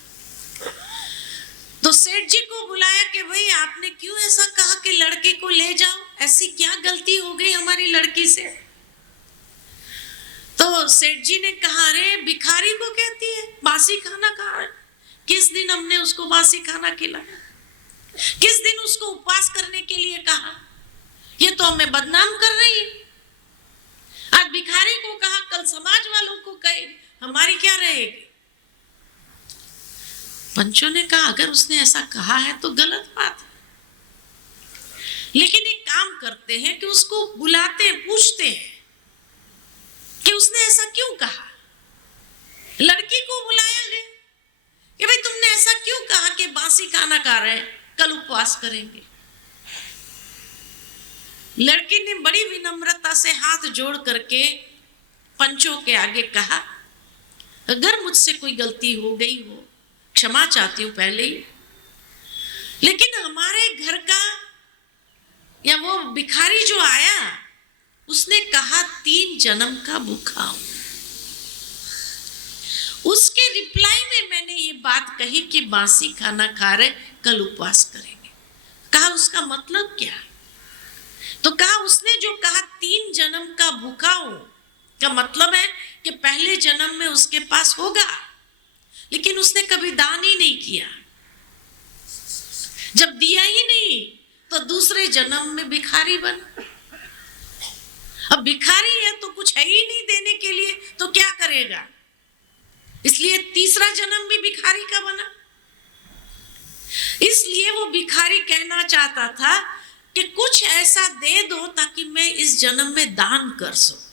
तो सेठ जी को बुलाया कि भाई आपने क्यों ऐसा कहा कि लड़की को ले जाओ, ऐसी क्या गलती हो गई हमारी लड़की से। तो सेठ जी ने कहा अरे भिखारी को कहती है बासी खाना खा रहा है, किस दिन हमने उसको बासी खाना खिलाया, किस दिन उसको उपवास करने के लिए कहा, ये तो हमें बदनाम कर रही है। आज भिखारी को कहा, कल समाज वालों को कहे, हमारी क्या रहेगी। पंचों ने कहा अगर उसने ऐसा कहा है तो गलत बात है, लेकिन एक काम करते हैं कि उसको बुलाते हैं, पूछते हैं कि उसने ऐसा क्यों कहा। लड़की को बुलाया गया कि भाई तुमने ऐसा क्यों कहा कि बासी खाना खा रहे हैं, कल उपवास करेंगे। लड़की ने बड़ी विनम्रता से हाथ जोड़ करके पंचों के आगे कहा अगर मुझसे कोई गलती हो गई हो क्षमा चाहती हूं पहले ही, लेकिन हमारे घर का या वो भिखारी जो आया उसने कहा 3 जन्म का भूखा हूं। उसके रिप्लाई में मैंने ये बात कही कि बासी खाना खा रहे, कल उपवास करेंगे। कहा उसका मतलब क्या। तो कहा उसने जो कहा 3 जन्म का भूखा हूं का मतलब है कि पहले जन्म में उसके पास होगा, लेकिन उसने कभी दान ही नहीं किया। जब दिया ही नहीं तो दूसरे जन्म में भिखारी बना। अब भिखारी है तो कुछ है ही नहीं देने के लिए, तो क्या करेगा, इसलिए तीसरा जन्म भी भिखारी का बना। इसलिए वो भिखारी कहना चाहता था कि कुछ ऐसा दे दो ताकि मैं इस जन्म में दान कर सकूं,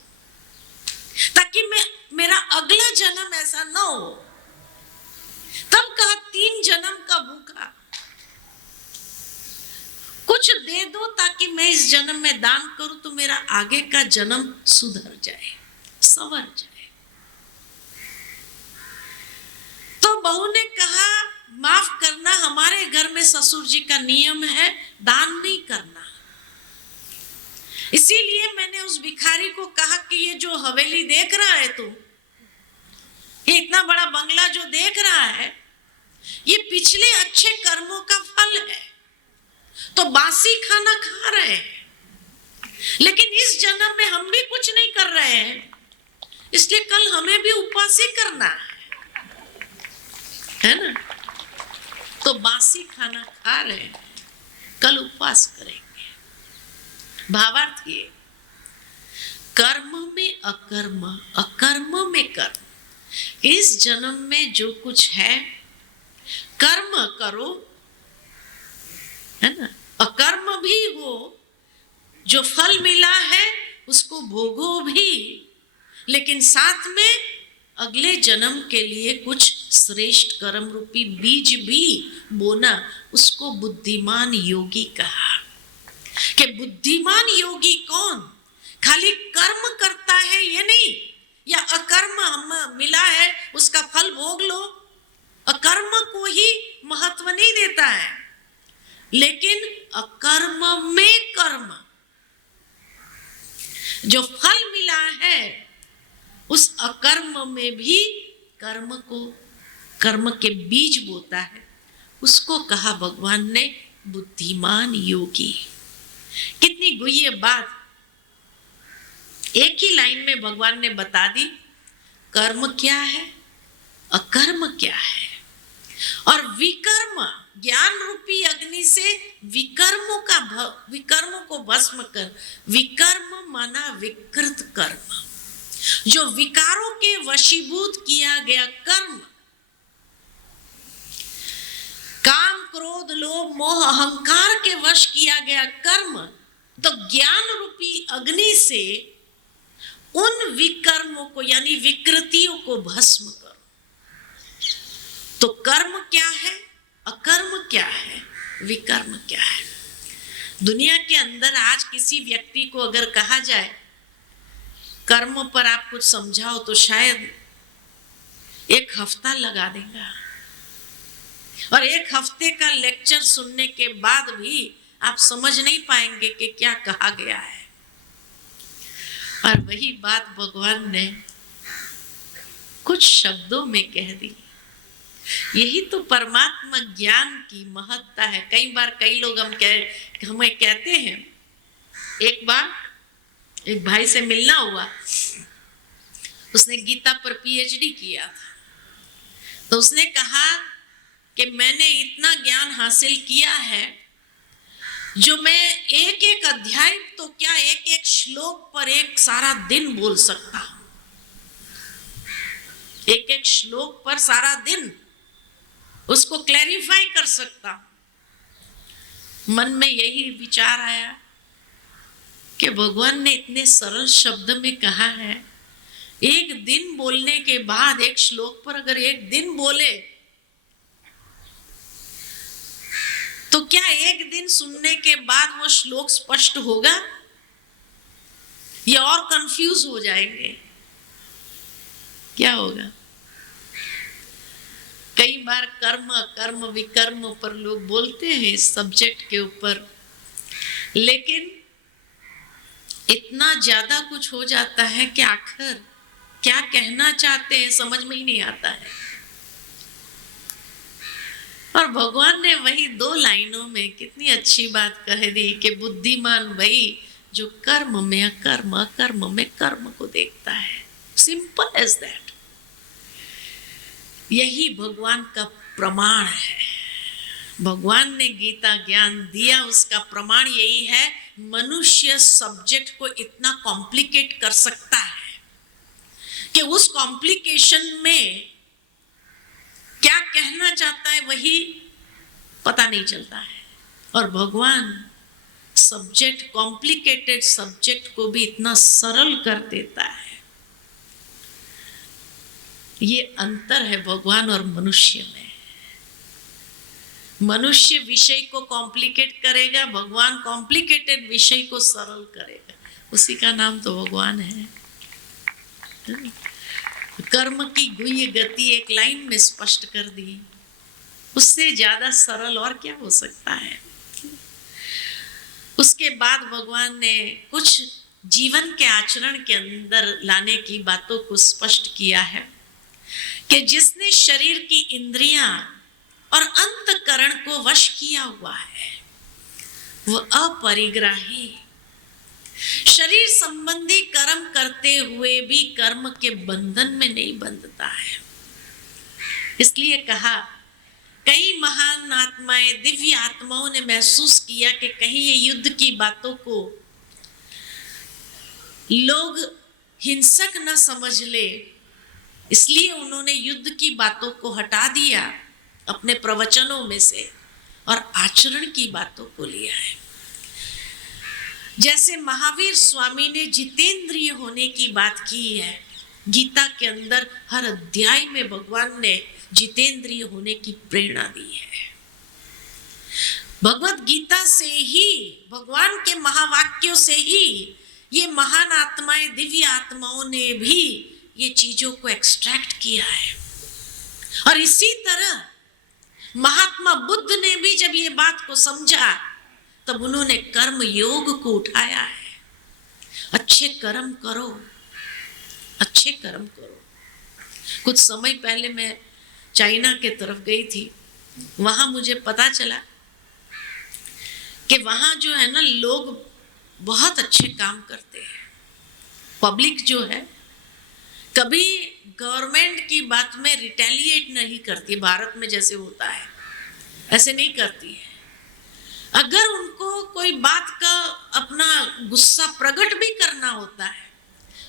ताकि मेरा अगला जन्म ऐसा ना हो। तब कहा 3 जन्म का भूखा, कुछ दे दो ताकि मैं इस जन्म में दान करूं तो मेरा आगे का जन्म सुधर जाए, संवर जाए। तो बहू ने कहा माफ करना, हमारे घर में ससुर जी का नियम है दान नहीं करना। इसीलिए मैंने उस भिखारी को कहा कि ये जो हवेली देख रहा है तू, ये इतना बड़ा बंगला जो देख रहा है, ये पिछले अच्छे कर्मों का फल है। तो बासी खाना खा रहे हैं, लेकिन इस जन्म में हम भी कुछ नहीं कर रहे हैं, इसलिए कल हमें भी उपवास ही करना है ना। तो बासी खाना खा रहे हैं, कल उपवास करेंगे। भावार्थ ये, कर्म में अकर्म, अकर्म में कर्म। इस जन्म में जो कुछ है कर्म करो, है ना, अकर्म भी हो, जो फल मिला है उसको भोगो भी, लेकिन साथ में अगले जन्म के लिए कुछ श्रेष्ठ कर्म रूपी बीज भी बोना। उसको बुद्धिमान योगी कहा। कि बुद्धिमान योगी कौन, खाली कर्म करता है ये नहीं, या अकर्म हम मिला है उसका फल भोग लो, अकर्म को ही महत्व नहीं देता है, लेकिन अकर्म में कर्म, जो फल मिला है उस अकर्म में भी कर्म को, कर्म के बीज बोता है, उसको कहा भगवान ने बुद्धिमान योगी। कितनी गुह्य बात एक ही लाइन में भगवान ने बता दी। कर्म क्या है, अकर्म क्या है, और विकर्म, ज्ञान रूपी अग्नि से विकर्मों को भस्म कर। विकर्म माना विकृत कर्म, जो विकारों के वशीभूत किया गया कर्म, काम क्रोध लोभ मोह अहंकार के वश किया गया कर्म, तो ज्ञान रूपी अग्नि से उन विकर्मों को यानी विकृतियों को भस्म करो। तो कर्म क्या है, अकर्म क्या है, विकर्म क्या है। दुनिया के अंदर आज किसी व्यक्ति को अगर कहा जाए कर्म पर आप कुछ समझाओ तो शायद 1 हफ्ता लगा देगा, और 1 हफ्ते का लेक्चर सुनने के बाद भी आप समझ नहीं पाएंगे कि क्या कहा गया है। और वही बात भगवान ने कुछ शब्दों में कह दी। यही तो परमात्मा ज्ञान की महत्ता है। कई बार कई लोग हमें कहते हैं, एक बार एक भाई से मिलना हुआ, उसने गीता पर पीएचडी किया था। तो उसने कहा कि मैंने इतना ज्ञान हासिल किया है जो मैं एक एक अध्याय तो क्या एक एक श्लोक पर एक सारा दिन बोल सकता हूं। एक एक श्लोक पर सारा दिन उसको क्लैरिफाई कर सकता हूं। मन में यही विचार आया कि भगवान ने इतने सरल शब्द में कहा है, एक दिन बोलने के बाद एक श्लोक पर अगर एक दिन बोले तो क्या एक दिन सुनने के बाद वो श्लोक स्पष्ट होगा या और कंफ्यूज हो जाएंगे? क्या होगा? कई बार कर्म अकर्म विकर्म पर लोग बोलते हैं इस सब्जेक्ट के ऊपर, लेकिन इतना ज्यादा कुछ हो जाता है कि आखिर क्या कहना चाहते हैं समझ में ही नहीं आता है। और भगवान ने वही 2 लाइनों में कितनी अच्छी बात कह दी कि बुद्धिमान वही जो कर्म में अकर्म, अकर्म में कर्म को देखता है। Simple as that. यही भगवान का प्रमाण है। भगवान ने गीता ज्ञान दिया, उसका प्रमाण यही है। मनुष्य सब्जेक्ट को इतना कॉम्प्लिकेट कर सकता है कि उस कॉम्प्लिकेशन में क्या कहना चाहता है वही पता नहीं चलता है। और भगवान सब्जेक्ट, कॉम्प्लिकेटेड सब्जेक्ट को भी इतना सरल कर देता है। ये अंतर है भगवान और मनुष्य में। मनुष्य विषय को कॉम्प्लिकेट करेगा, भगवान कॉम्प्लिकेटेड विषय को सरल करेगा। उसी का नाम तो भगवान है। कर्म की गुह्य गति एक लाइन में स्पष्ट कर दी, उससे ज्यादा सरल और क्या हो सकता है। उसके बाद भगवान ने कुछ जीवन के आचरण के अंदर लाने की बातों को स्पष्ट किया है कि जिसने शरीर की इंद्रियां और अंतकरण को वश किया हुआ है वह अपरिग्राही, शरीर संबंधी कर्म करते हुए भी कर्म के बंधन में नहीं बंधता है। इसलिए कहा, कई महान आत्माएं, दिव्य आत्माओं ने महसूस किया कि कहीं ये युद्ध की बातों को लोग हिंसक न समझ ले, इसलिए उन्होंने युद्ध की बातों को हटा दिया अपने प्रवचनों में से और आचरण की बातों को लिया है। जैसे महावीर स्वामी ने जितेंद्रिय होने की बात की है। गीता के अंदर हर अध्याय में भगवान ने जितेंद्रिय होने की प्रेरणा दी है। भगवत गीता से ही, भगवान के महावाक्यों से ही ये महान आत्माएं, दिव्य आत्माओं ने भी ये चीजों को एक्सट्रैक्ट किया है। और इसी तरह महात्मा बुद्ध ने भी जब ये बात को समझा तब उन्होंने कर्म योग को उठाया है। अच्छे कर्म करो, अच्छे कर्म करो। कुछ समय पहले मैं चाइना के तरफ गई थी, वहां मुझे पता चला कि वहां जो है ना, लोग बहुत अच्छे काम करते हैं। पब्लिक जो है कभी गवर्नमेंट की बात में रिटेलिएट नहीं करती, भारत में जैसे होता है ऐसे नहीं करती है। अगर उनको कोई बात का अपना गुस्सा प्रकट भी करना होता है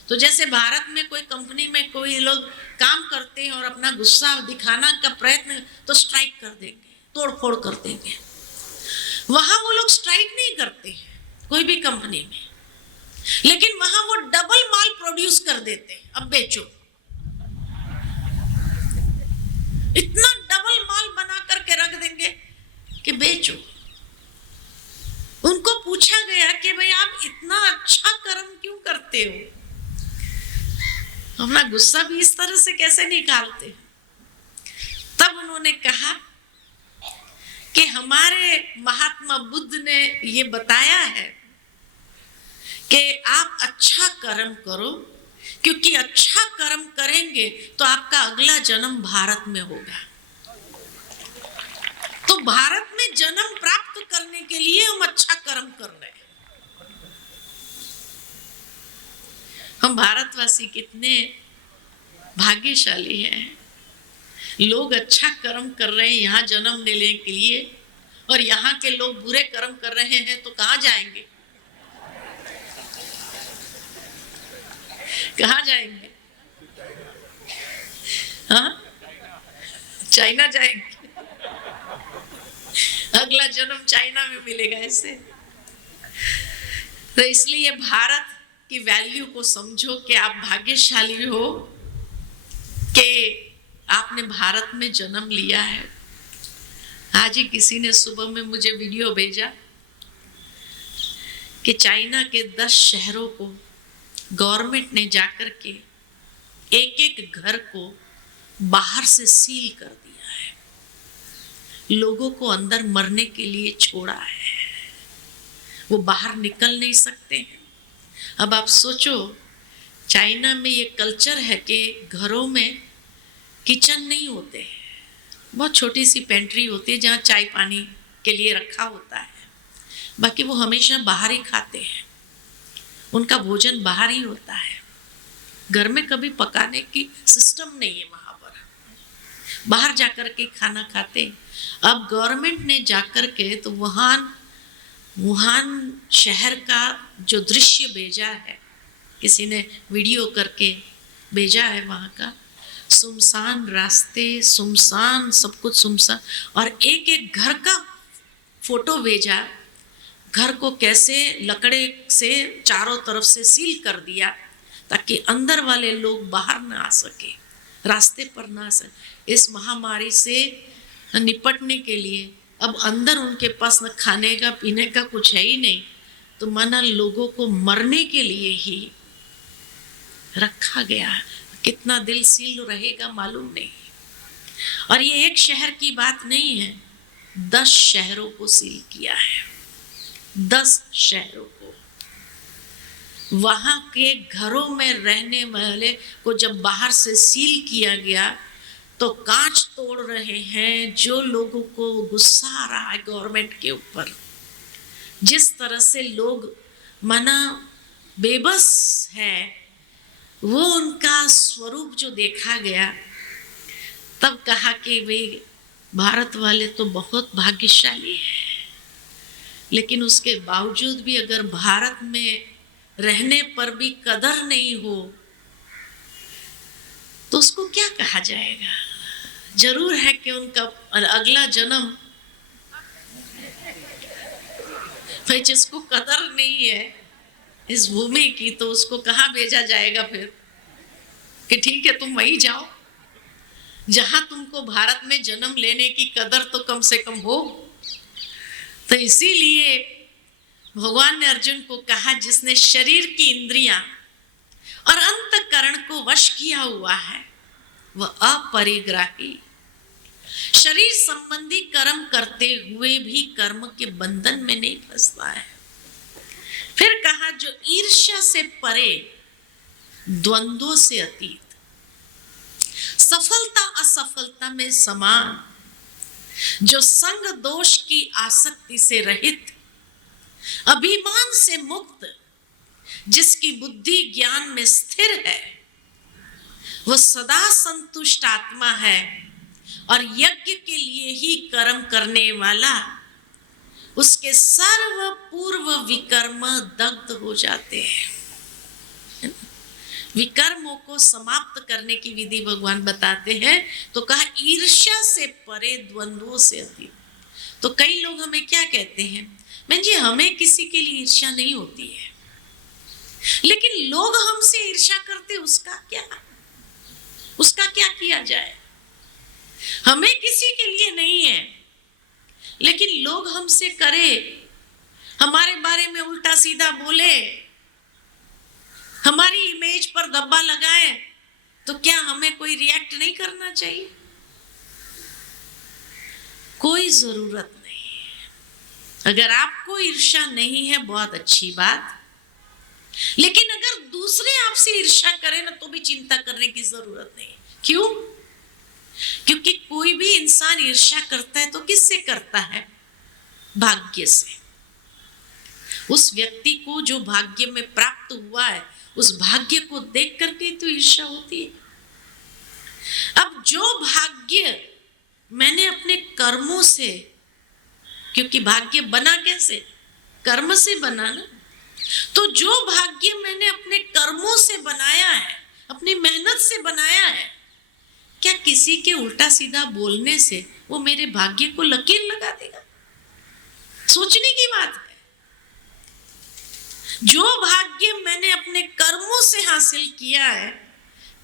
तो जैसे भारत में कोई कंपनी में कोई लोग काम करते हैं और अपना गुस्सा दिखाना का प्रयत्न, तो स्ट्राइक कर देंगे, तोड़ फोड़ कर देंगे। वहां वो लोग स्ट्राइक नहीं करते हैं कोई भी कंपनी में, लेकिन वहां वो डबल माल प्रोड्यूस कर देते हैं। अब बेचो, इतना डबल माल बना करके रख देंगे कि बेचो। उनको पूछा गया कि भाई आप इतना अच्छा कर्म क्यों करते हो, अपना गुस्सा भी इस तरह से कैसे निकालते हैं? तब उन्होंने कहा कि हमारे महात्मा बुद्ध ने ये बताया है कि आप अच्छा कर्म करो, क्योंकि अच्छा कर्म करेंगे तो आपका अगला जन्म भारत में होगा। तो भारत में जन्म प्राप्त करने के लिए हम अच्छा कर्म कर रहे हैं। हम भारतवासी कितने भाग्यशाली हैं। लोग अच्छा कर्म कर रहे हैं यहाँ जन्म लेने के लिए, और यहाँ के लोग बुरे कर्म कर रहे हैं तो कहाँ जाएंगे? कहाँ जाएंगे? हाँ, चाइना जाएंगे। अगला जन्म चाइना में मिलेगा ऐसे। तो इसलिए भारत की वैल्यू को समझो कि आप भाग्यशाली हो कि आपने भारत में जन्म लिया है। आज ही किसी ने सुबह में मुझे वीडियो भेजा कि चाइना के 10 शहरों को गवर्नमेंट ने जाकर के एक एक घर को बाहर से सील कर दिया है। लोगों को अंदर मरने के लिए छोड़ा है, वो बाहर निकल नहीं सकते हैं। अब आप सोचो, चाइना में ये कल्चर है कि घरों में किचन नहीं होते हैं, बहुत छोटी सी पेंट्री होती है जहाँ चाय पानी के लिए रखा होता है, बाकी वो हमेशा बाहर ही खाते हैं, उनका भोजन बाहर ही होता है। घर में कभी पकाने की सिस्टम नहीं है वहाँ पर, बाहर जाकर के खाना खाते हैं। अब गवर्नमेंट ने जाकर के तो वुहान शहर का जो दृश्य भेजा है, किसी ने वीडियो करके भेजा है, वहाँ का सुनसान रास्ते, सुनसान सब कुछ सुनसान, और एक एक घर का फोटो भेजा। घर को कैसे लकड़े से चारों तरफ से सील कर दिया ताकि अंदर वाले लोग बाहर ना आ सके, रास्ते पर ना आ सके। इस महामारी से निपटने के लिए अब अंदर उनके पास न खाने का पीने का कुछ है ही नहीं, तो माना लोगों को मरने के लिए ही रखा गया। कितना दिल सील रहेगा मालूम नहीं। और ये एक शहर की बात नहीं है, 10 शहरों को सील किया है, 10 शहरों को। वहां के घरों में रहने वाले को जब बाहर से सील किया गया तो कांच तोड़ रहे हैं। जो लोगों को गुस्सा आ रहा है गवर्नमेंट के ऊपर, जिस तरह से लोग मना बेबस है, वो उनका स्वरूप जो देखा गया, तब कहा कि भाई भारत वाले तो बहुत भाग्यशाली हैं। लेकिन उसके बावजूद भी अगर भारत में रहने पर भी कदर नहीं हो तो उसको क्या कहा जाएगा? जरूर है कि उनका अगला जन्म, भाई जिसको कदर नहीं है इस भूमि की, तो उसको कहाँ भेजा जाएगा फिर कि ठीक है तुम वहीं जाओ जहां तुमको भारत में जन्म लेने की कदर तो कम से कम हो। तो इसीलिए भगवान ने अर्जुन को कहा, जिसने शरीर की इंद्रियां और अंतःकरण को वश किया हुआ है वह अपरिग्राही, शरीर संबंधी कर्म करते हुए भी कर्म के बंधन में नहीं फंसता है। फिर कहा, जो ईर्ष्या से परे, द्वंद्वों से अतीत, सफलता असफलता में समान, जो संग दोष की आसक्ति से रहित, अभिमान से मुक्त, जिसकी बुद्धि ज्ञान में स्थिर है, वह सदा संतुष्ट आत्मा है और यज्ञ के लिए ही कर्म करने वाला, उसके सर्व पूर्व विकर्म दग्ध हो जाते हैं। विकर्मों को समाप्त करने की विधि भगवान बताते हैं। तो कहा ईर्ष्या से परे, द्वंद्वों से अतीत। तो कई लोग हमें क्या कहते हैं, मैं जी हमें किसी के लिए ईर्ष्या नहीं होती है, लेकिन लोग हमसे ईर्ष्या करते, उसका क्या किया जाए? हमें किसी के लिए नहीं है, लेकिन लोग हमसे करे, हमारे बारे में उल्टा सीधा बोले, हमारी इमेज पर धब्बा लगाए, तो क्या हमें कोई रिएक्ट नहीं करना चाहिए? कोई जरूरत नहीं। अगर आपको ईर्ष्या नहीं है, बहुत अच्छी बात, लेकिन अगर दूसरे आपसे ईर्ष्या करें ना तो भी चिंता करने की जरूरत नहीं। क्यों? क्योंकि कोई भी इंसान ईर्ष्या करता है तो किससे करता है? भाग्य से। उस व्यक्ति को जो भाग्य में प्राप्त हुआ है उस भाग्य को देख करके तो ईर्ष्या होती है। अब जो भाग्य मैंने अपने कर्मों से, क्योंकि भाग्य बना कैसे? कर्म से बना ना। तो जो भाग्य मैंने अपने कर्मों से बनाया है, अपनी मेहनत से बनाया है, क्या किसी के उल्टा सीधा बोलने से वो मेरे भाग्य को लकीर लगा देगा? सोचने की बात है। जो भाग्य मैंने अपने कर्मों से हासिल किया है,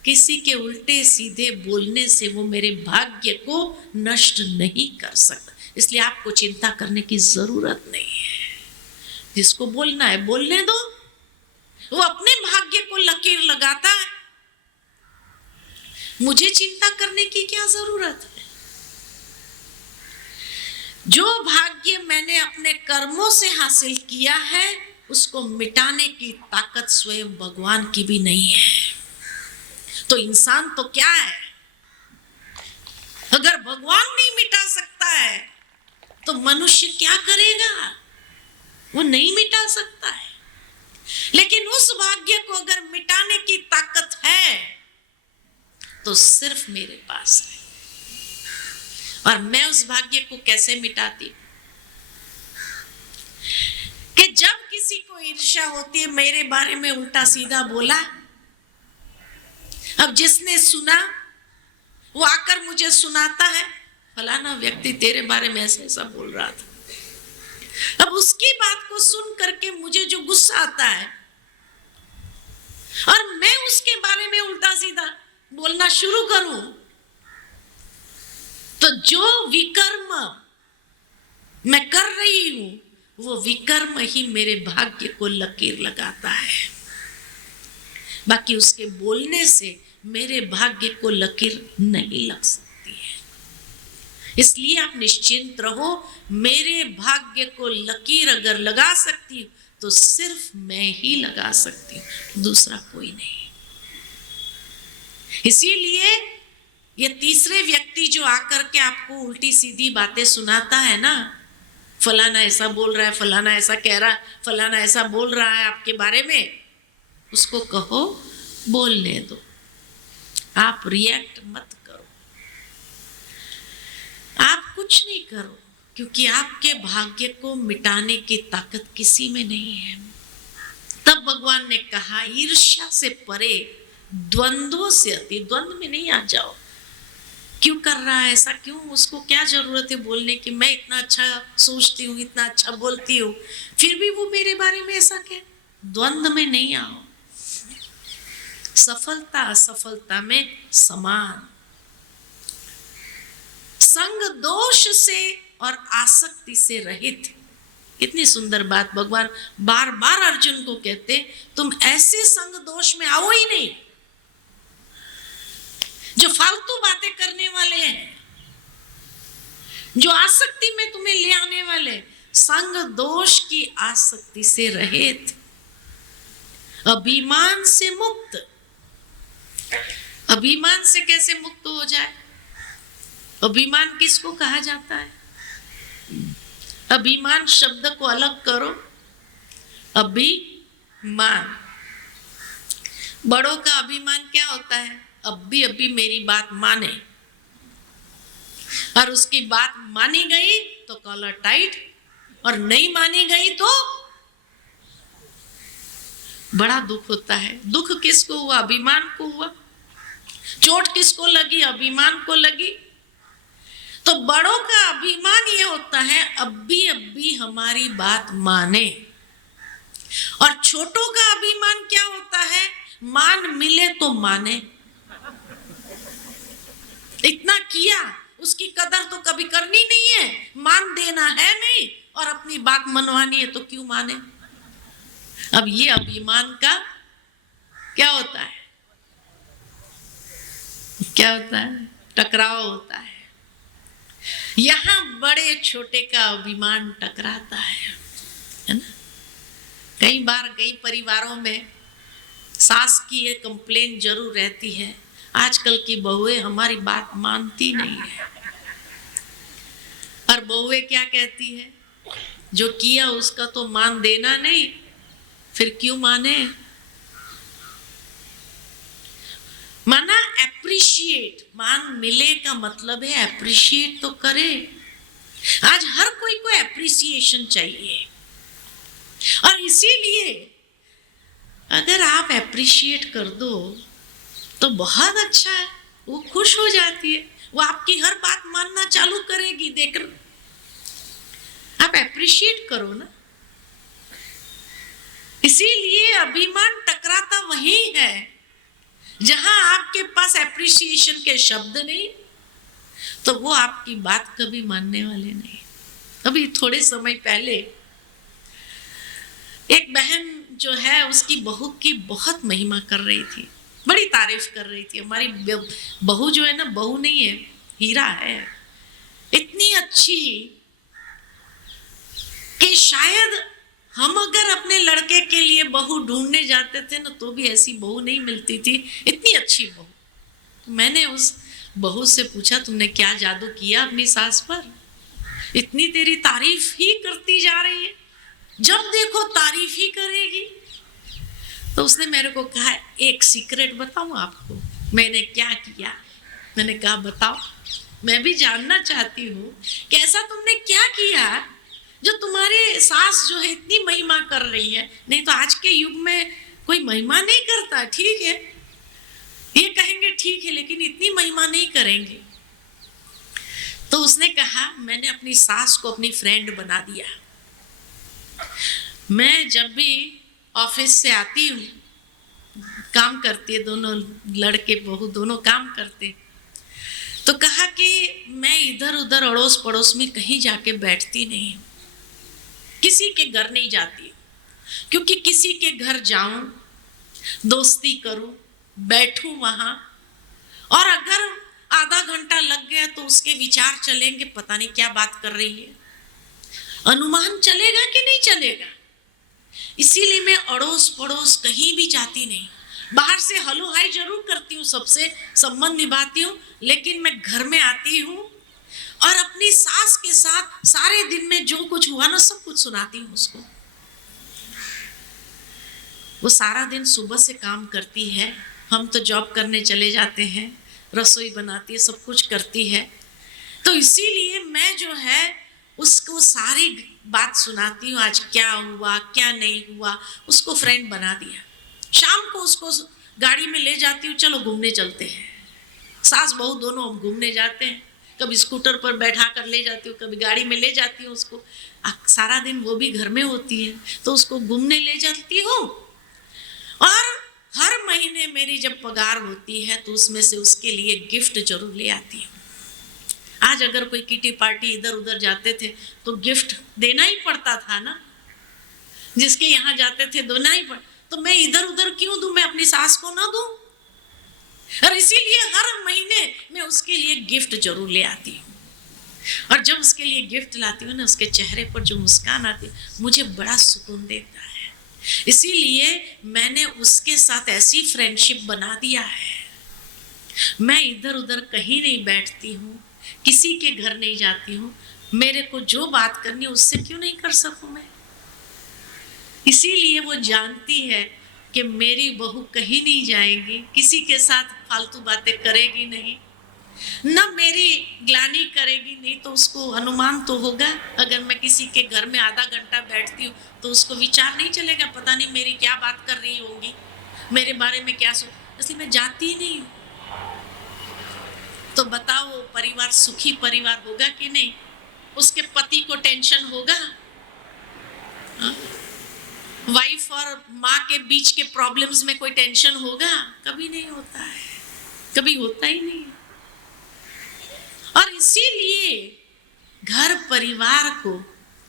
किसी के उल्टे सीधे बोलने से वो मेरे भाग्य को नष्ट नहीं कर सकता। इसलिए आपको चिंता करने की जरूरत नहीं है। जिसको बोलना है बोलने दो, वो अपने भाग्य को लकीर लगाता है। मुझे चिंता करने की क्या जरूरत है? जो भाग्य मैंने अपने कर्मों से हासिल किया है उसको मिटाने की ताकत स्वयं भगवान की भी नहीं है। तो इंसान तो क्या है? अगर भगवान नहीं मिटा सकता है तो मनुष्य क्या करेगा? वो नहीं मिटा सकता है। लेकिन उस भाग्य को अगर मिटाने की ताकत है तो सिर्फ मेरे पास है। और मैं उस भाग्य को कैसे मिटाती? कि जब किसी को ईर्ष्या होती है, मेरे बारे में उल्टा सीधा बोला, अब जिसने सुना वो आकर मुझे सुनाता है, फलाना व्यक्ति तेरे बारे में ऐसा ऐसा बोल रहा था। अब उसकी बात को सुन करके मुझे जो गुस्सा आता है और मैं उसके बारे में उल्टा सीधा बोलना शुरू करूं, तो जो विकर्म मैं कर रही हूं वो विकर्म ही मेरे भाग्य को लकीर लगाता है। बाकी उसके बोलने से मेरे भाग्य को लकीर नहीं लग सकती है। इसलिए आप निश्चिंत रहो, मेरे भाग्य को लकीर अगर लगा सकती हूं तो सिर्फ मैं ही लगा सकती हूं, दूसरा कोई नहीं। इसीलिए ये तीसरे व्यक्ति जो आकर के आपको उल्टी सीधी बातें सुनाता है ना, फलाना ऐसा बोल रहा है, फलाना ऐसा कह रहा है, फलाना ऐसा बोल रहा है आपके बारे में, उसको कहो बोलने दो, आप रिएक्ट मत करो, आप कुछ नहीं करो, क्योंकि आपके भाग्य को मिटाने की ताकत किसी में नहीं है। तब भगवान ने कहा ईर्ष्या से परे, द्वंद्वों से अति, द्वंद्व में नहीं आ जाओ। क्यों कर रहा है ऐसा? क्यों? उसको क्या जरूरत है बोलने की? मैं इतना अच्छा सोचती हूँ, इतना अच्छा बोलती हूँ, फिर भी वो मेरे बारे में ऐसा क्या? द्वंद्व में नहीं आओ। सफलता असफलता में समान, संग दोष से और आसक्ति से रहित। कितनी सुंदर बात भगवान बार बार अर्जुन को कहते, तुम ऐसे संग दोष में आओ ही नहीं जो फालतू बातें करने वाले हैं, जो आसक्ति में तुम्हें ले आने वाले। संग दोष की आसक्ति से रहित, अभिमान से मुक्त। अभिमान से कैसे मुक्त हो जाए? अभिमान किसको कहा जाता है? अभिमान शब्द को अलग करो। अभिमान, बड़ों का अभिमान क्या होता है? अभी मेरी बात माने, और उसकी बात मानी गई तो कॉलर टाइट, और नहीं मानी गई तो बड़ा दुख होता है। दुख किसको हुआ? अभिमान को हुआ। चोट किसको लगी? अभिमान को लगी। तो बड़ों का अभिमान ये होता है अभी हमारी बात माने, और छोटों का अभिमान क्या होता है? मान मिले तो माने। इतना किया, उसकी कदर तो कभी करनी नहीं है, मान देना है नहीं, और अपनी बात मनवानी है तो क्यों माने? अब ये अभिमान का क्या होता है? क्या होता है? टकराव होता है। यहां बड़े छोटे का अभिमान टकराता है ना? कई बार कई परिवारों में सास की ये कंप्लेन जरूर रहती है, आजकल की बहुएं हमारी बात मानती नहीं है। और बहुएं क्या कहती है, जो किया उसका तो मान देना नहीं, फिर क्यों माने। माना एप्रिशिएट, मान मिले का मतलब है एप्रिशिएट तो करे। आज हर कोई को एप्रिसिएशन चाहिए, और इसीलिए अगर आप एप्रिशिएट कर दो तो बहुत अच्छा है, वो खुश हो जाती है, वो आपकी हर बात मानना चालू करेगी। देख आप एप्रिशिएट करो ना। इसीलिए अभिमान टकराता वही है जहां आपके पास एप्रिसिएशन के शब्द नहीं, तो वो आपकी बात कभी मानने वाले नहीं। अभी थोड़े समय पहले एक बहन जो है उसकी बहू की बहुत महिमा कर रही थी, बड़ी तारीफ कर रही थी। हमारी बहू जो है ना, बहू नहीं है, हीरा है, इतनी अच्छी कि शायद हम अगर अपने लड़के के लिए बहू ढूंढने जाते थे ना तो भी ऐसी बहू नहीं मिलती थी, इतनी अच्छी बहू। तो मैंने उस बहू से पूछा, तुमने क्या जादू किया अपनी सास पर, इतनी तेरी तारीफ ही करती जा रही है, जब देखो तारीफ ही करेगी। तो उसने मेरे को कहा, एक सीक्रेट बताऊं आपको, मैंने क्या किया। मैंने कहा बताओ, मैं भी जानना चाहती हूँ कि ऐसा तुमने क्या किया जो तुम्हारी सास जो है इतनी महिमा कर रही है। नहीं तो आज के युग में कोई महिमा नहीं करता, ठीक है ये कहेंगे ठीक है, लेकिन इतनी महिमा नहीं करेंगे। तो उसने कहा, मैंने अपनी सास को अपनी फ्रेंड बना दिया। मैं जब भी ऑफिस से आती हूँ, काम करती है, दोनों लड़के बहू दोनों काम करते, तो कहा कि मैं इधर उधर अड़ोस पड़ोस में कहीं जाके बैठती नहीं हूँ, किसी के घर नहीं जाती, क्योंकि किसी के घर जाऊं, दोस्ती करूं, बैठूं वहां, और अगर आधा घंटा लग गया तो उसके विचार चलेंगे, पता नहीं क्या बात कर रही है, अनुमान चलेगा कि नहीं चलेगा। इसीलिए मैं अड़ोस पड़ोस कहीं भी जाती नहीं। बाहर से हलो हाय जरूर करती हूँ, सबसे संबंध निभाती हूँ, लेकिन मैं घर में आती हूँ और अपनी सास के साथ सारे दिन में जो कुछ हुआ ना सब कुछ सुनाती हूँ उसको। वो सारा दिन सुबह से काम करती है, हम तो जॉब करने चले जाते हैं, रसोई बनाती है, सब कुछ करती है, तो इसीलिए मैं जो है उसको सारी बात सुनाती हूँ, आज क्या हुआ क्या नहीं हुआ, उसको फ्रेंड बना दिया। शाम को उसको गाड़ी में ले जाती हूँ, चलो घूमने चलते हैं, सास बहू दोनों हम घूमने जाते हैं, कभी स्कूटर पर बैठा कर ले जाती हूँ, कभी गाड़ी में ले जाती हूँ उसको। सारा दिन वो भी घर में होती है तो उसको घूमने ले जाती हूँ, और हर महीने मेरी जब पगार होती है तो उसमें से उसके लिए गिफ्ट जरूर ले आती हूँ। आज अगर कोई किटी पार्टी इधर उधर जाते थे तो गिफ्ट देना ही पड़ता था ना, जिसके यहाँ जाते थे देना ही पड़, तो मैं इधर उधर क्यों दूं, मैं अपनी सास को ना दूं। और इसीलिए हर महीने मैं उसके लिए गिफ्ट जरूर ले आती हूँ, और जब उसके लिए गिफ्ट लाती हूँ ना, उसके चेहरे पर जो मुस्कान आती है मुझे बड़ा सुकून देता है। इसीलिए मैंने उसके साथ ऐसी फ्रेंडशिप बना दिया है, मैं इधर उधर कहीं नहीं बैठती हूँ, किसी के घर नहीं जाती हूँ, मेरे को जो बात करनी है उससे क्यों नहीं कर सकूं मैं। इसीलिए वो जानती है कि मेरी बहू कहीं नहीं जाएगी, किसी के साथ फालतू बातें करेगी नहीं, न मेरी ग्लानि करेगी नहीं, तो उसको अनुमान तो होगा। अगर मैं किसी के घर में आधा घंटा बैठती हूँ तो उसको विचार नहीं चलेगा, पता नहीं मेरी क्या बात कर रही होगी, मेरे बारे में क्या सोच, इसलिए मैं जाती ही नहीं हूँ। तो बताओ वो परिवार सुखी परिवार होगा कि नहीं, उसके पति को टेंशन होगा, वाइफ और माँ के बीच के प्रॉब्लम्स में कोई टेंशन होगा, कभी नहीं होता है, कभी होता ही नहीं। और इसीलिए घर परिवार को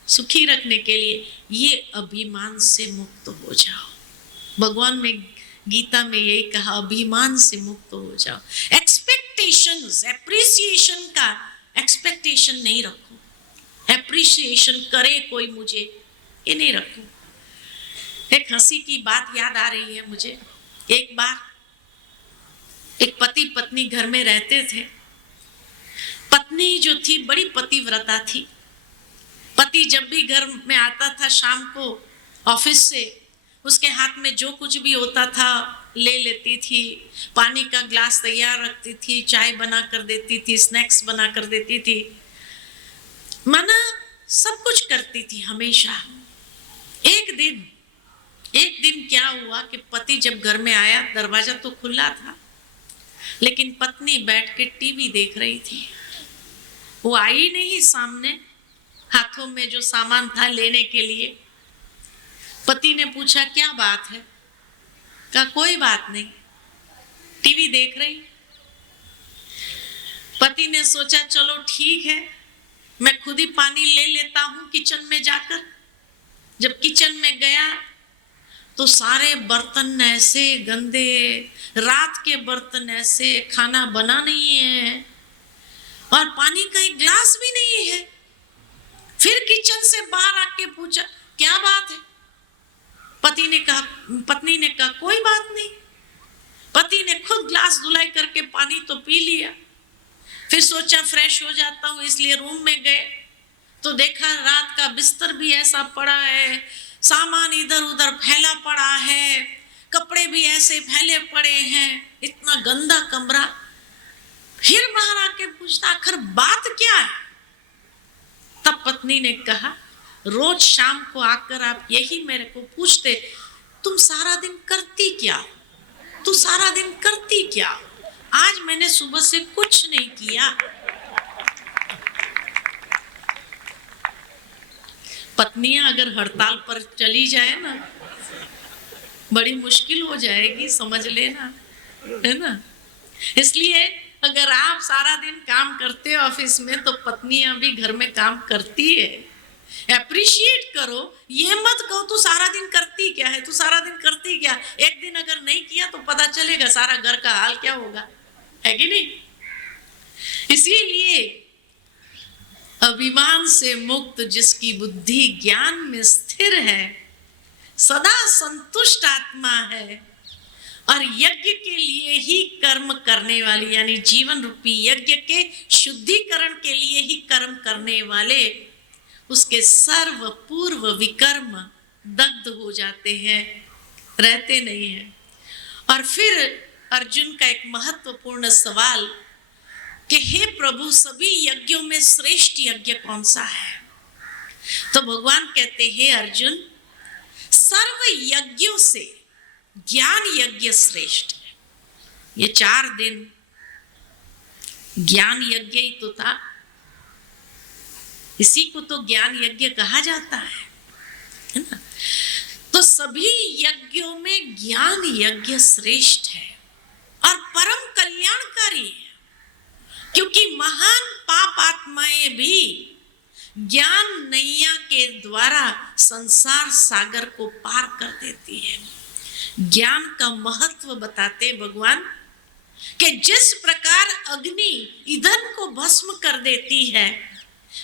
सुखी रखने के लिए ये अभिमान से मुक्त हो जाओ। भगवान में गीता में यही कहा, अभिमान से मुक्त हो जाओ। एक्सपेक्टेशंस, एप्रिसिएशन का एक्सपेक्टेशन नहीं रखो, एप्रिसिएशन करे कोई मुझे, ये नहीं रखो। एक हंसी की बात याद आ रही है मुझे। एक बार एक पति पत्नी घर में रहते थे। पत्नी जो थी बड़ी पतिव्रता थी। पति जब भी घर में आता था शाम को ऑफिस से, उसके हाथ में जो कुछ भी होता था ले लेती थी। पानी का ग्लास तैयार रखती थी, चाय बना कर देती थी, स्नैक्स बना कर देती थी, माना सब कुछ करती थी हमेशा। एक दिन क्या हुआ कि पति जब घर में आया, दरवाजा तो खुला था लेकिन पत्नी बैठ के टीवी देख रही थी। वो आई नहीं सामने, हाथों में जो सामान था लेने के लिए। पति ने पूछा क्या बात है? कहा कोई बात नहीं, टीवी देख रही। पति ने सोचा चलो ठीक है, मैं खुद ही पानी ले लेता हूं किचन में जाकर। जब किचन में गया तो सारे बर्तन ऐसे गंदे, रात के बर्तन ऐसे, खाना बना नहीं है और पानी का एक ग्लास भी नहीं है। फिर किचन से बाहर आके पूछा क्या बात है? पत्नी ने कहा कोई बात नहीं। पति ने खुद ग्लास धुलाई करके पानी तो पी लिया। फिर सोचा फ्रेश हो जाता हूं, इसलिए रूम में गए तो देखा रात का बिस्तर भी ऐसा पड़ा है, सामान इधर उधर फैला पड़ा है, कपड़े भी ऐसे फैले पड़े हैं, इतना गंदा कमरा। फिर बाहर आके पूछता आखिर बात क्या है? तब पत्नी ने कहा रोज शाम को आकर आप यही मेरे को पूछते, तुम सारा दिन करती क्या, तू सारा दिन करती क्या? आज मैंने सुबह से कुछ नहीं किया। पत्नियां अगर हड़ताल पर चली जाए ना, बड़ी मुश्किल हो जाएगी, समझ लेना, है ना। इसलिए अगर आप सारा दिन काम करते हो ऑफिस में तो पत्नियां भी घर में काम करती है। अप्रिशिएट करो, ये मत कहो तू सारा दिन करती क्या है, तू सारा दिन करती क्या। एक दिन अगर नहीं किया तो पता चलेगा सारा घर का हाल क्या होगा, है कि नहीं। इसीलिए अभिमान से मुक्त जिसकी बुद्धि ज्ञान में स्थिर है, सदा संतुष्ट आत्मा है और यज्ञ के लिए ही कर्म करने वाली, यानी जीवन रूपी यज्ञ के शुद्धिकरण के लिए ही कर्म करने वाले, उसके सर्व पूर्व विकर्म दग्ध हो जाते हैं, रहते नहीं हैं। और फिर अर्जुन का एक महत्वपूर्ण सवाल कि हे प्रभु सभी यज्ञों में श्रेष्ठ यज्ञ कौन सा है? तो भगवान कहते हैं अर्जुन, सर्व यज्ञों से ज्ञान यज्ञ श्रेष्ठ है। ये 4 दिन ज्ञान यज्ञ ही तो था, इसी को तो ज्ञान यज्ञ कहा जाता है ना। तो सभी यज्ञों में ज्ञान यज्ञ श्रेष्ठ है और परम कल्याणकारी है, क्योंकि महान पाप आत्माएं भी ज्ञान नैया के द्वारा संसार सागर को पार कर देती है। ज्ञान का महत्व बताते भगवान कि जिस प्रकार अग्नि ईंधन को भस्म कर देती है,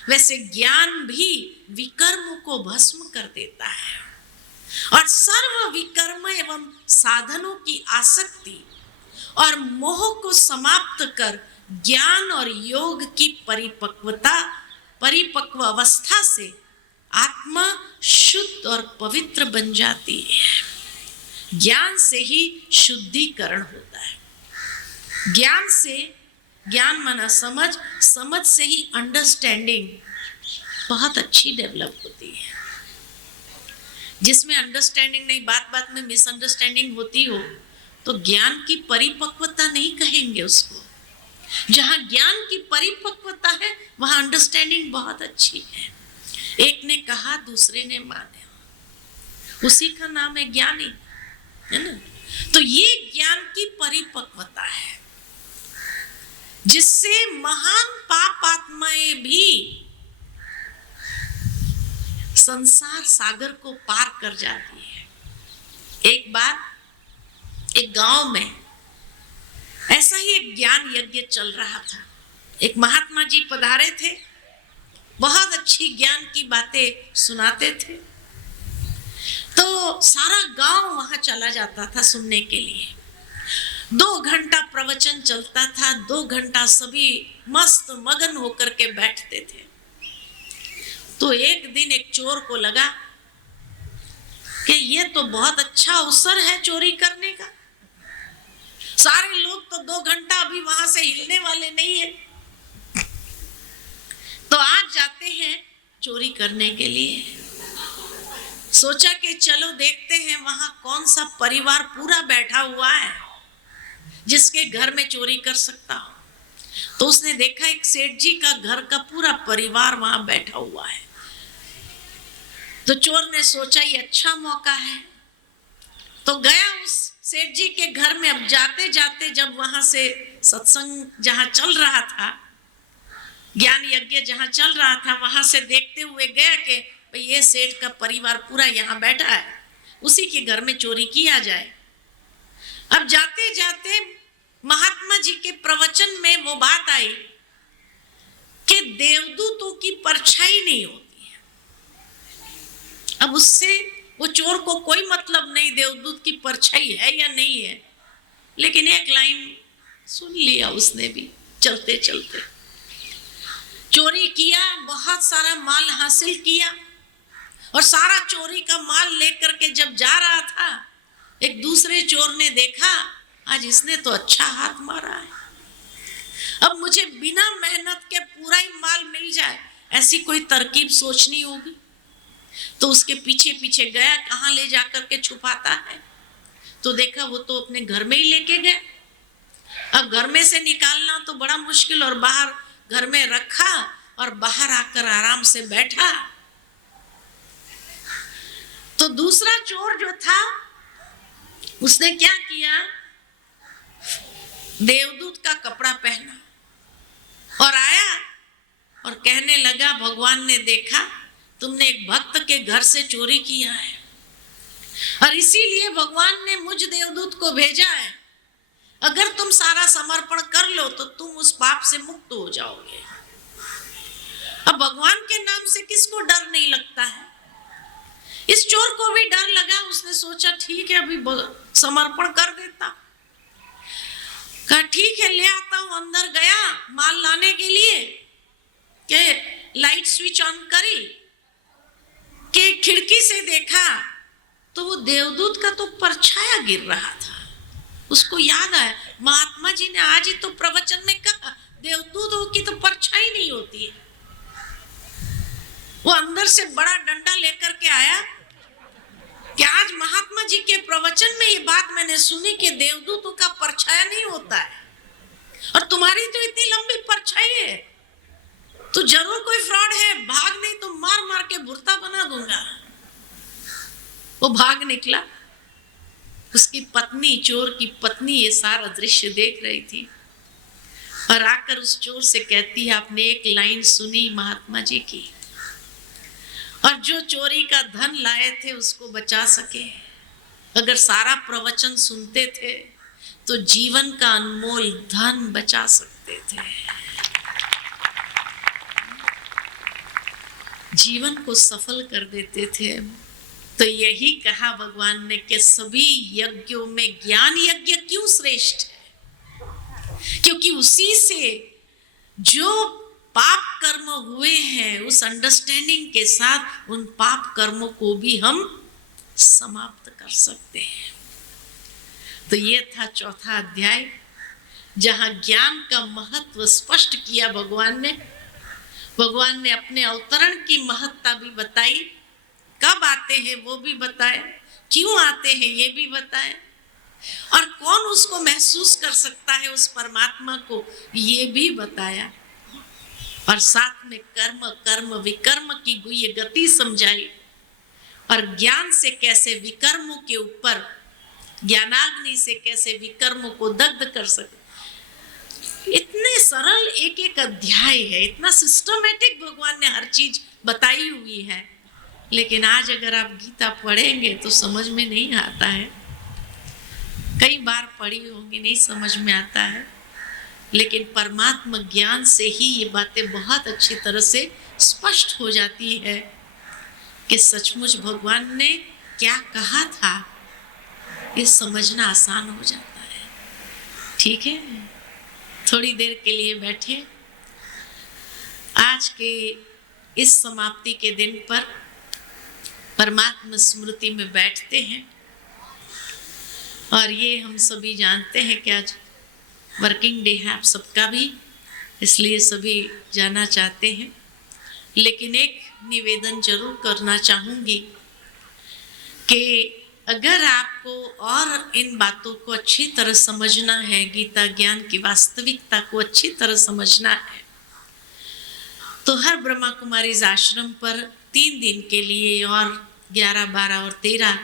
वैसे ज्ञान भी विकर्म को भस्म कर देता है और सर्व विकर्म एवं साधनों की आसक्ति और मोह को समाप्त कर ज्ञान और योग की परिपक्व अवस्था से आत्मा शुद्ध और पवित्र बन जाती है। ज्ञान से ही शुद्धिकरण होता है। ज्ञान माना समझ, समझ से ही अंडरस्टैंडिंग बहुत अच्छी डेवलप होती है। जिसमें अंडरस्टैंडिंग नहीं, बात बात में मिसअंडरस्टैंडिंग होती हो तो ज्ञान की परिपक्वता नहीं कहेंगे उसको। जहां ज्ञान की परिपक्वता है वहां अंडरस्टैंडिंग बहुत अच्छी है। एक ने कहा दूसरे ने माने, उसी का नाम है ज्ञानी, है ना। तो ये ज्ञान की परिपक्वता है जिससे महान पाप आत्माएं भी संसार सागर को पार कर जाती है। एक बार एक गांव में ऐसा ही एक ज्ञान यज्ञ चल रहा था। एक महात्मा जी पधारे थे, बहुत अच्छी ज्ञान की बातें सुनाते थे। तो सारा गांव वहां चला जाता था सुनने के लिए। 2 घंटा प्रवचन चलता था, 2 घंटा सभी मस्त मगन होकर के बैठते थे। तो एक दिन एक चोर को लगा कि ये तो बहुत अच्छा अवसर है चोरी करने का। सारे लोग तो 2 घंटा अभी वहां से हिलने वाले नहीं है, तो आज जाते हैं चोरी करने के लिए। सोचा कि चलो देखते हैं वहां कौन सा परिवार पूरा बैठा हुआ है जिसके घर में चोरी कर सकता हो। तो उसने देखा एक सेठ जी का घर का पूरा परिवार वहां बैठा हुआ है। तो चोर ने सोचा ये अच्छा मौका है, तो गया उस सेठ जी के घर में। अब जाते जाते जब वहां से सत्संग जहां चल रहा था, ज्ञान यज्ञ जहां चल रहा था, वहां से देखते हुए गया कि भाई ये सेठ का परिवार पूरा यहाँ बैठा है, उसी के घर में चोरी किया जाए। अब जाते जाते महात्मा जी के प्रवचन में वो बात आई कि देवदूतों की परछाई नहीं होती है। अब उससे वो चोर को कोई मतलब नहीं देवदूत की परछाई है या नहीं है, लेकिन एक लाइन सुन लिया उसने भी चलते चलते। चोरी किया, बहुत सारा माल हासिल किया, और सारा चोरी का माल लेकर के जब जा रहा था, एक दूसरे चोर ने देखा आज इसने तो अच्छा हाथ मारा है, अब मुझे बिना मेहनत के पूरा ही माल मिल जाए, ऐसी कोई तरकीब सोचनी होगी। तो उसके पीछे पीछे गया, कहाँ ले जाकर के छुपाता है। तो देखा वो तो अपने घर में ही लेके गए। अब घर में से निकालना तो बड़ा मुश्किल, और बाहर घर में रखा और बाहर आकर आराम से बैठा। तो दूसरा चोर जो था उसने क्या किया, देवदूत का कपड़ा पहना और आया और कहने लगा भगवान ने देखा तुमने एक भक्त के घर से चोरी किया है, और इसीलिए भगवान ने मुझ देवदूत को भेजा है। अगर तुम सारा समर्पण कर लो तो तुम उस पाप से मुक्त हो जाओगे। अब भगवान के नाम से किसको डर नहीं लगता है? इस चोर को भी डर लगा। उसने सोचा ठीक है अभी समर्पण कर देता। कहा ठीक है ले आता हूं। अंदर गया माल लाने के लिए, के लाइट स्विच ऑन करी, के खिड़की से देखा तो वो देवदूत का तो परछाया गिर रहा था। उसको याद आया महात्मा जी ने आज ही तो प्रवचन में कहा देवदूतों की तो परछाई नहीं होती है। वो अंदर से बड़ा डंडा लेकर के आया कि आज महात्मा जी के प्रवचन में ये बात मैंने सुनी कि देवदूतों का परछाया नहीं होता है, और तुम्हारी तो इतनी लंबी परछाई है, तो जरूर कोई फ्रॉड है, भाग नहीं तो मार मार के भुर्ता बना दूंगा। वो भाग निकला। उसकी पत्नी, चोर की पत्नी, ये सारा दृश्य देख रही थी और आकर उस चोर से कहती है आपने एक लाइन सुनी महात्मा जी की, और जो चोरी का धन लाए थे उसको बचा सके। अगर सारा प्रवचन सुनते थे तो जीवन का अनमोल धन बचा सकते थे, जीवन को सफल कर देते थे। तो यही कहा भगवान ने कि सभी यज्ञों में ज्ञान यज्ञ क्यों श्रेष्ठ है, क्योंकि उसी से जो पाप कर्म हुए हैं उस अंडरस्टैंडिंग के साथ उन पाप कर्मों को भी हम समाप्त कर सकते हैं। तो ये था चौथा अध्याय, जहां ज्ञान का महत्व स्पष्ट किया भगवान ने। भगवान ने अपने अवतरण की महत्ता भी बताई, कब आते हैं वो भी बताए, क्यों आते हैं ये भी बताए, और कौन उसको महसूस कर सकता है उस परमात्मा को ये भी बताया, और साथ में कर्म कर्म विकर्म की गुह्य गति समझाई, और ज्ञान से कैसे विकर्मों के ऊपर, ज्ञानाग्नि से कैसे विकर्मों को दग्ध कर सकते। इतने सरल एक एक अध्याय है, इतना सिस्टमेटिक भगवान ने हर चीज बताई हुई है। लेकिन आज अगर आप गीता पढ़ेंगे तो समझ में नहीं आता है। कई बार पढ़ी होंगी, नहीं समझ में आता है, लेकिन परमात्मा ज्ञान से ही ये बातें बहुत अच्छी तरह से स्पष्ट हो जाती है कि सचमुच भगवान ने क्या कहा था ये समझना आसान हो जाता है। ठीक है, थोड़ी देर के लिए बैठे। आज के इस समाप्ति के दिन पर परमात्मा स्मृति में बैठते हैं, और ये हम सभी जानते हैं कि आज वर्किंग डे है आप सबका भी, इसलिए सभी जाना चाहते हैं। लेकिन एक निवेदन जरूर करना चाहूँगी कि अगर आपको और इन बातों को अच्छी तरह समझना है, गीता ज्ञान की वास्तविकता को अच्छी तरह समझना है, तो हर ब्रह्मा कुमारीज आश्रम पर 3 दिन के लिए और 11, 12 और 13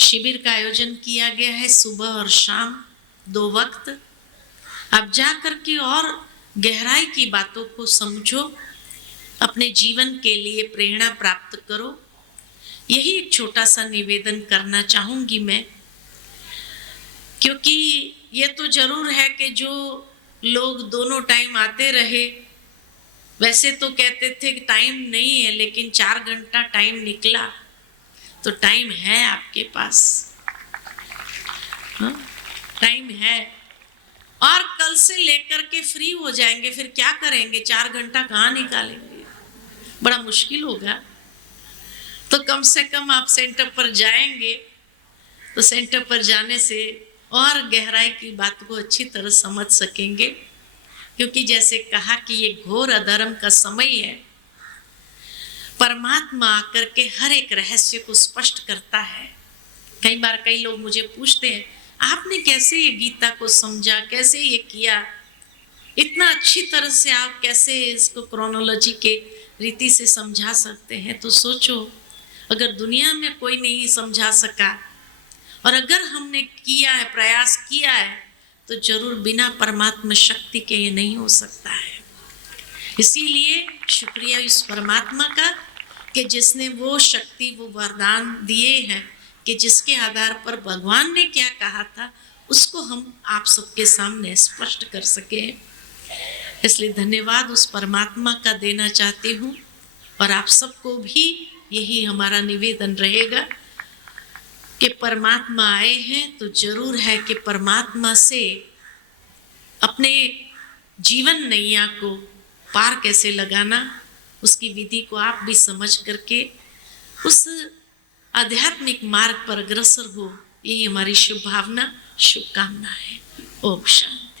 शिविर का आयोजन किया गया है, सुबह और शाम 2 वक्त। आप जा कर के और गहराई की बातों को समझो, अपने जीवन के लिए प्रेरणा प्राप्त करो। यही एक छोटा सा निवेदन करना चाहूँगी मैं, क्योंकि ये तो जरूर है कि जो लोग दोनों टाइम आते रहे, वैसे तो कहते थे कि टाइम नहीं है, लेकिन 4 घंटा टाइम निकला तो टाइम है आपके पास। हाँ, टाइम है। और कल से लेकर के फ्री हो जाएंगे, फिर क्या करेंगे? 4 घंटा कहाँ निकालेंगे? बड़ा मुश्किल होगा। तो कम से कम आप सेंटर पर जाएंगे तो सेंटर पर जाने से और गहराई की बात को अच्छी तरह समझ सकेंगे, क्योंकि जैसे कहा कि ये घोर अधर्म का समय है, परमात्मा आकर के हर एक रहस्य को स्पष्ट करता है। कई बार कई लोग मुझे पूछते हैं, आपने कैसे ये गीता को समझा, कैसे ये किया, इतना अच्छी तरह से आप कैसे इसको क्रोनोलॉजी के रीति से समझा सकते हैं? तो सोचो, अगर दुनिया में कोई नहीं समझा सका और अगर हमने किया है, प्रयास किया है, तो जरूर बिना परमात्मा शक्ति के ये नहीं हो सकता है। इसीलिए शुक्रिया इस परमात्मा का कि जिसने वो शक्ति, वो वरदान दिए हैं कि जिसके आधार पर भगवान ने क्या कहा था उसको हम आप सबके सामने स्पष्ट कर सके। इसलिए धन्यवाद उस परमात्मा का देना चाहती हूँ, और आप सबको भी यही हमारा निवेदन रहेगा कि परमात्मा आए हैं तो जरूर है कि परमात्मा से अपने जीवन नैया को पार कैसे लगाना, उसकी विधि को आप भी समझ करके उस आध्यात्मिक मार्ग पर अग्रसर हो, यही हमारी शुभ भावना, शुभकामना है। ओम शांति।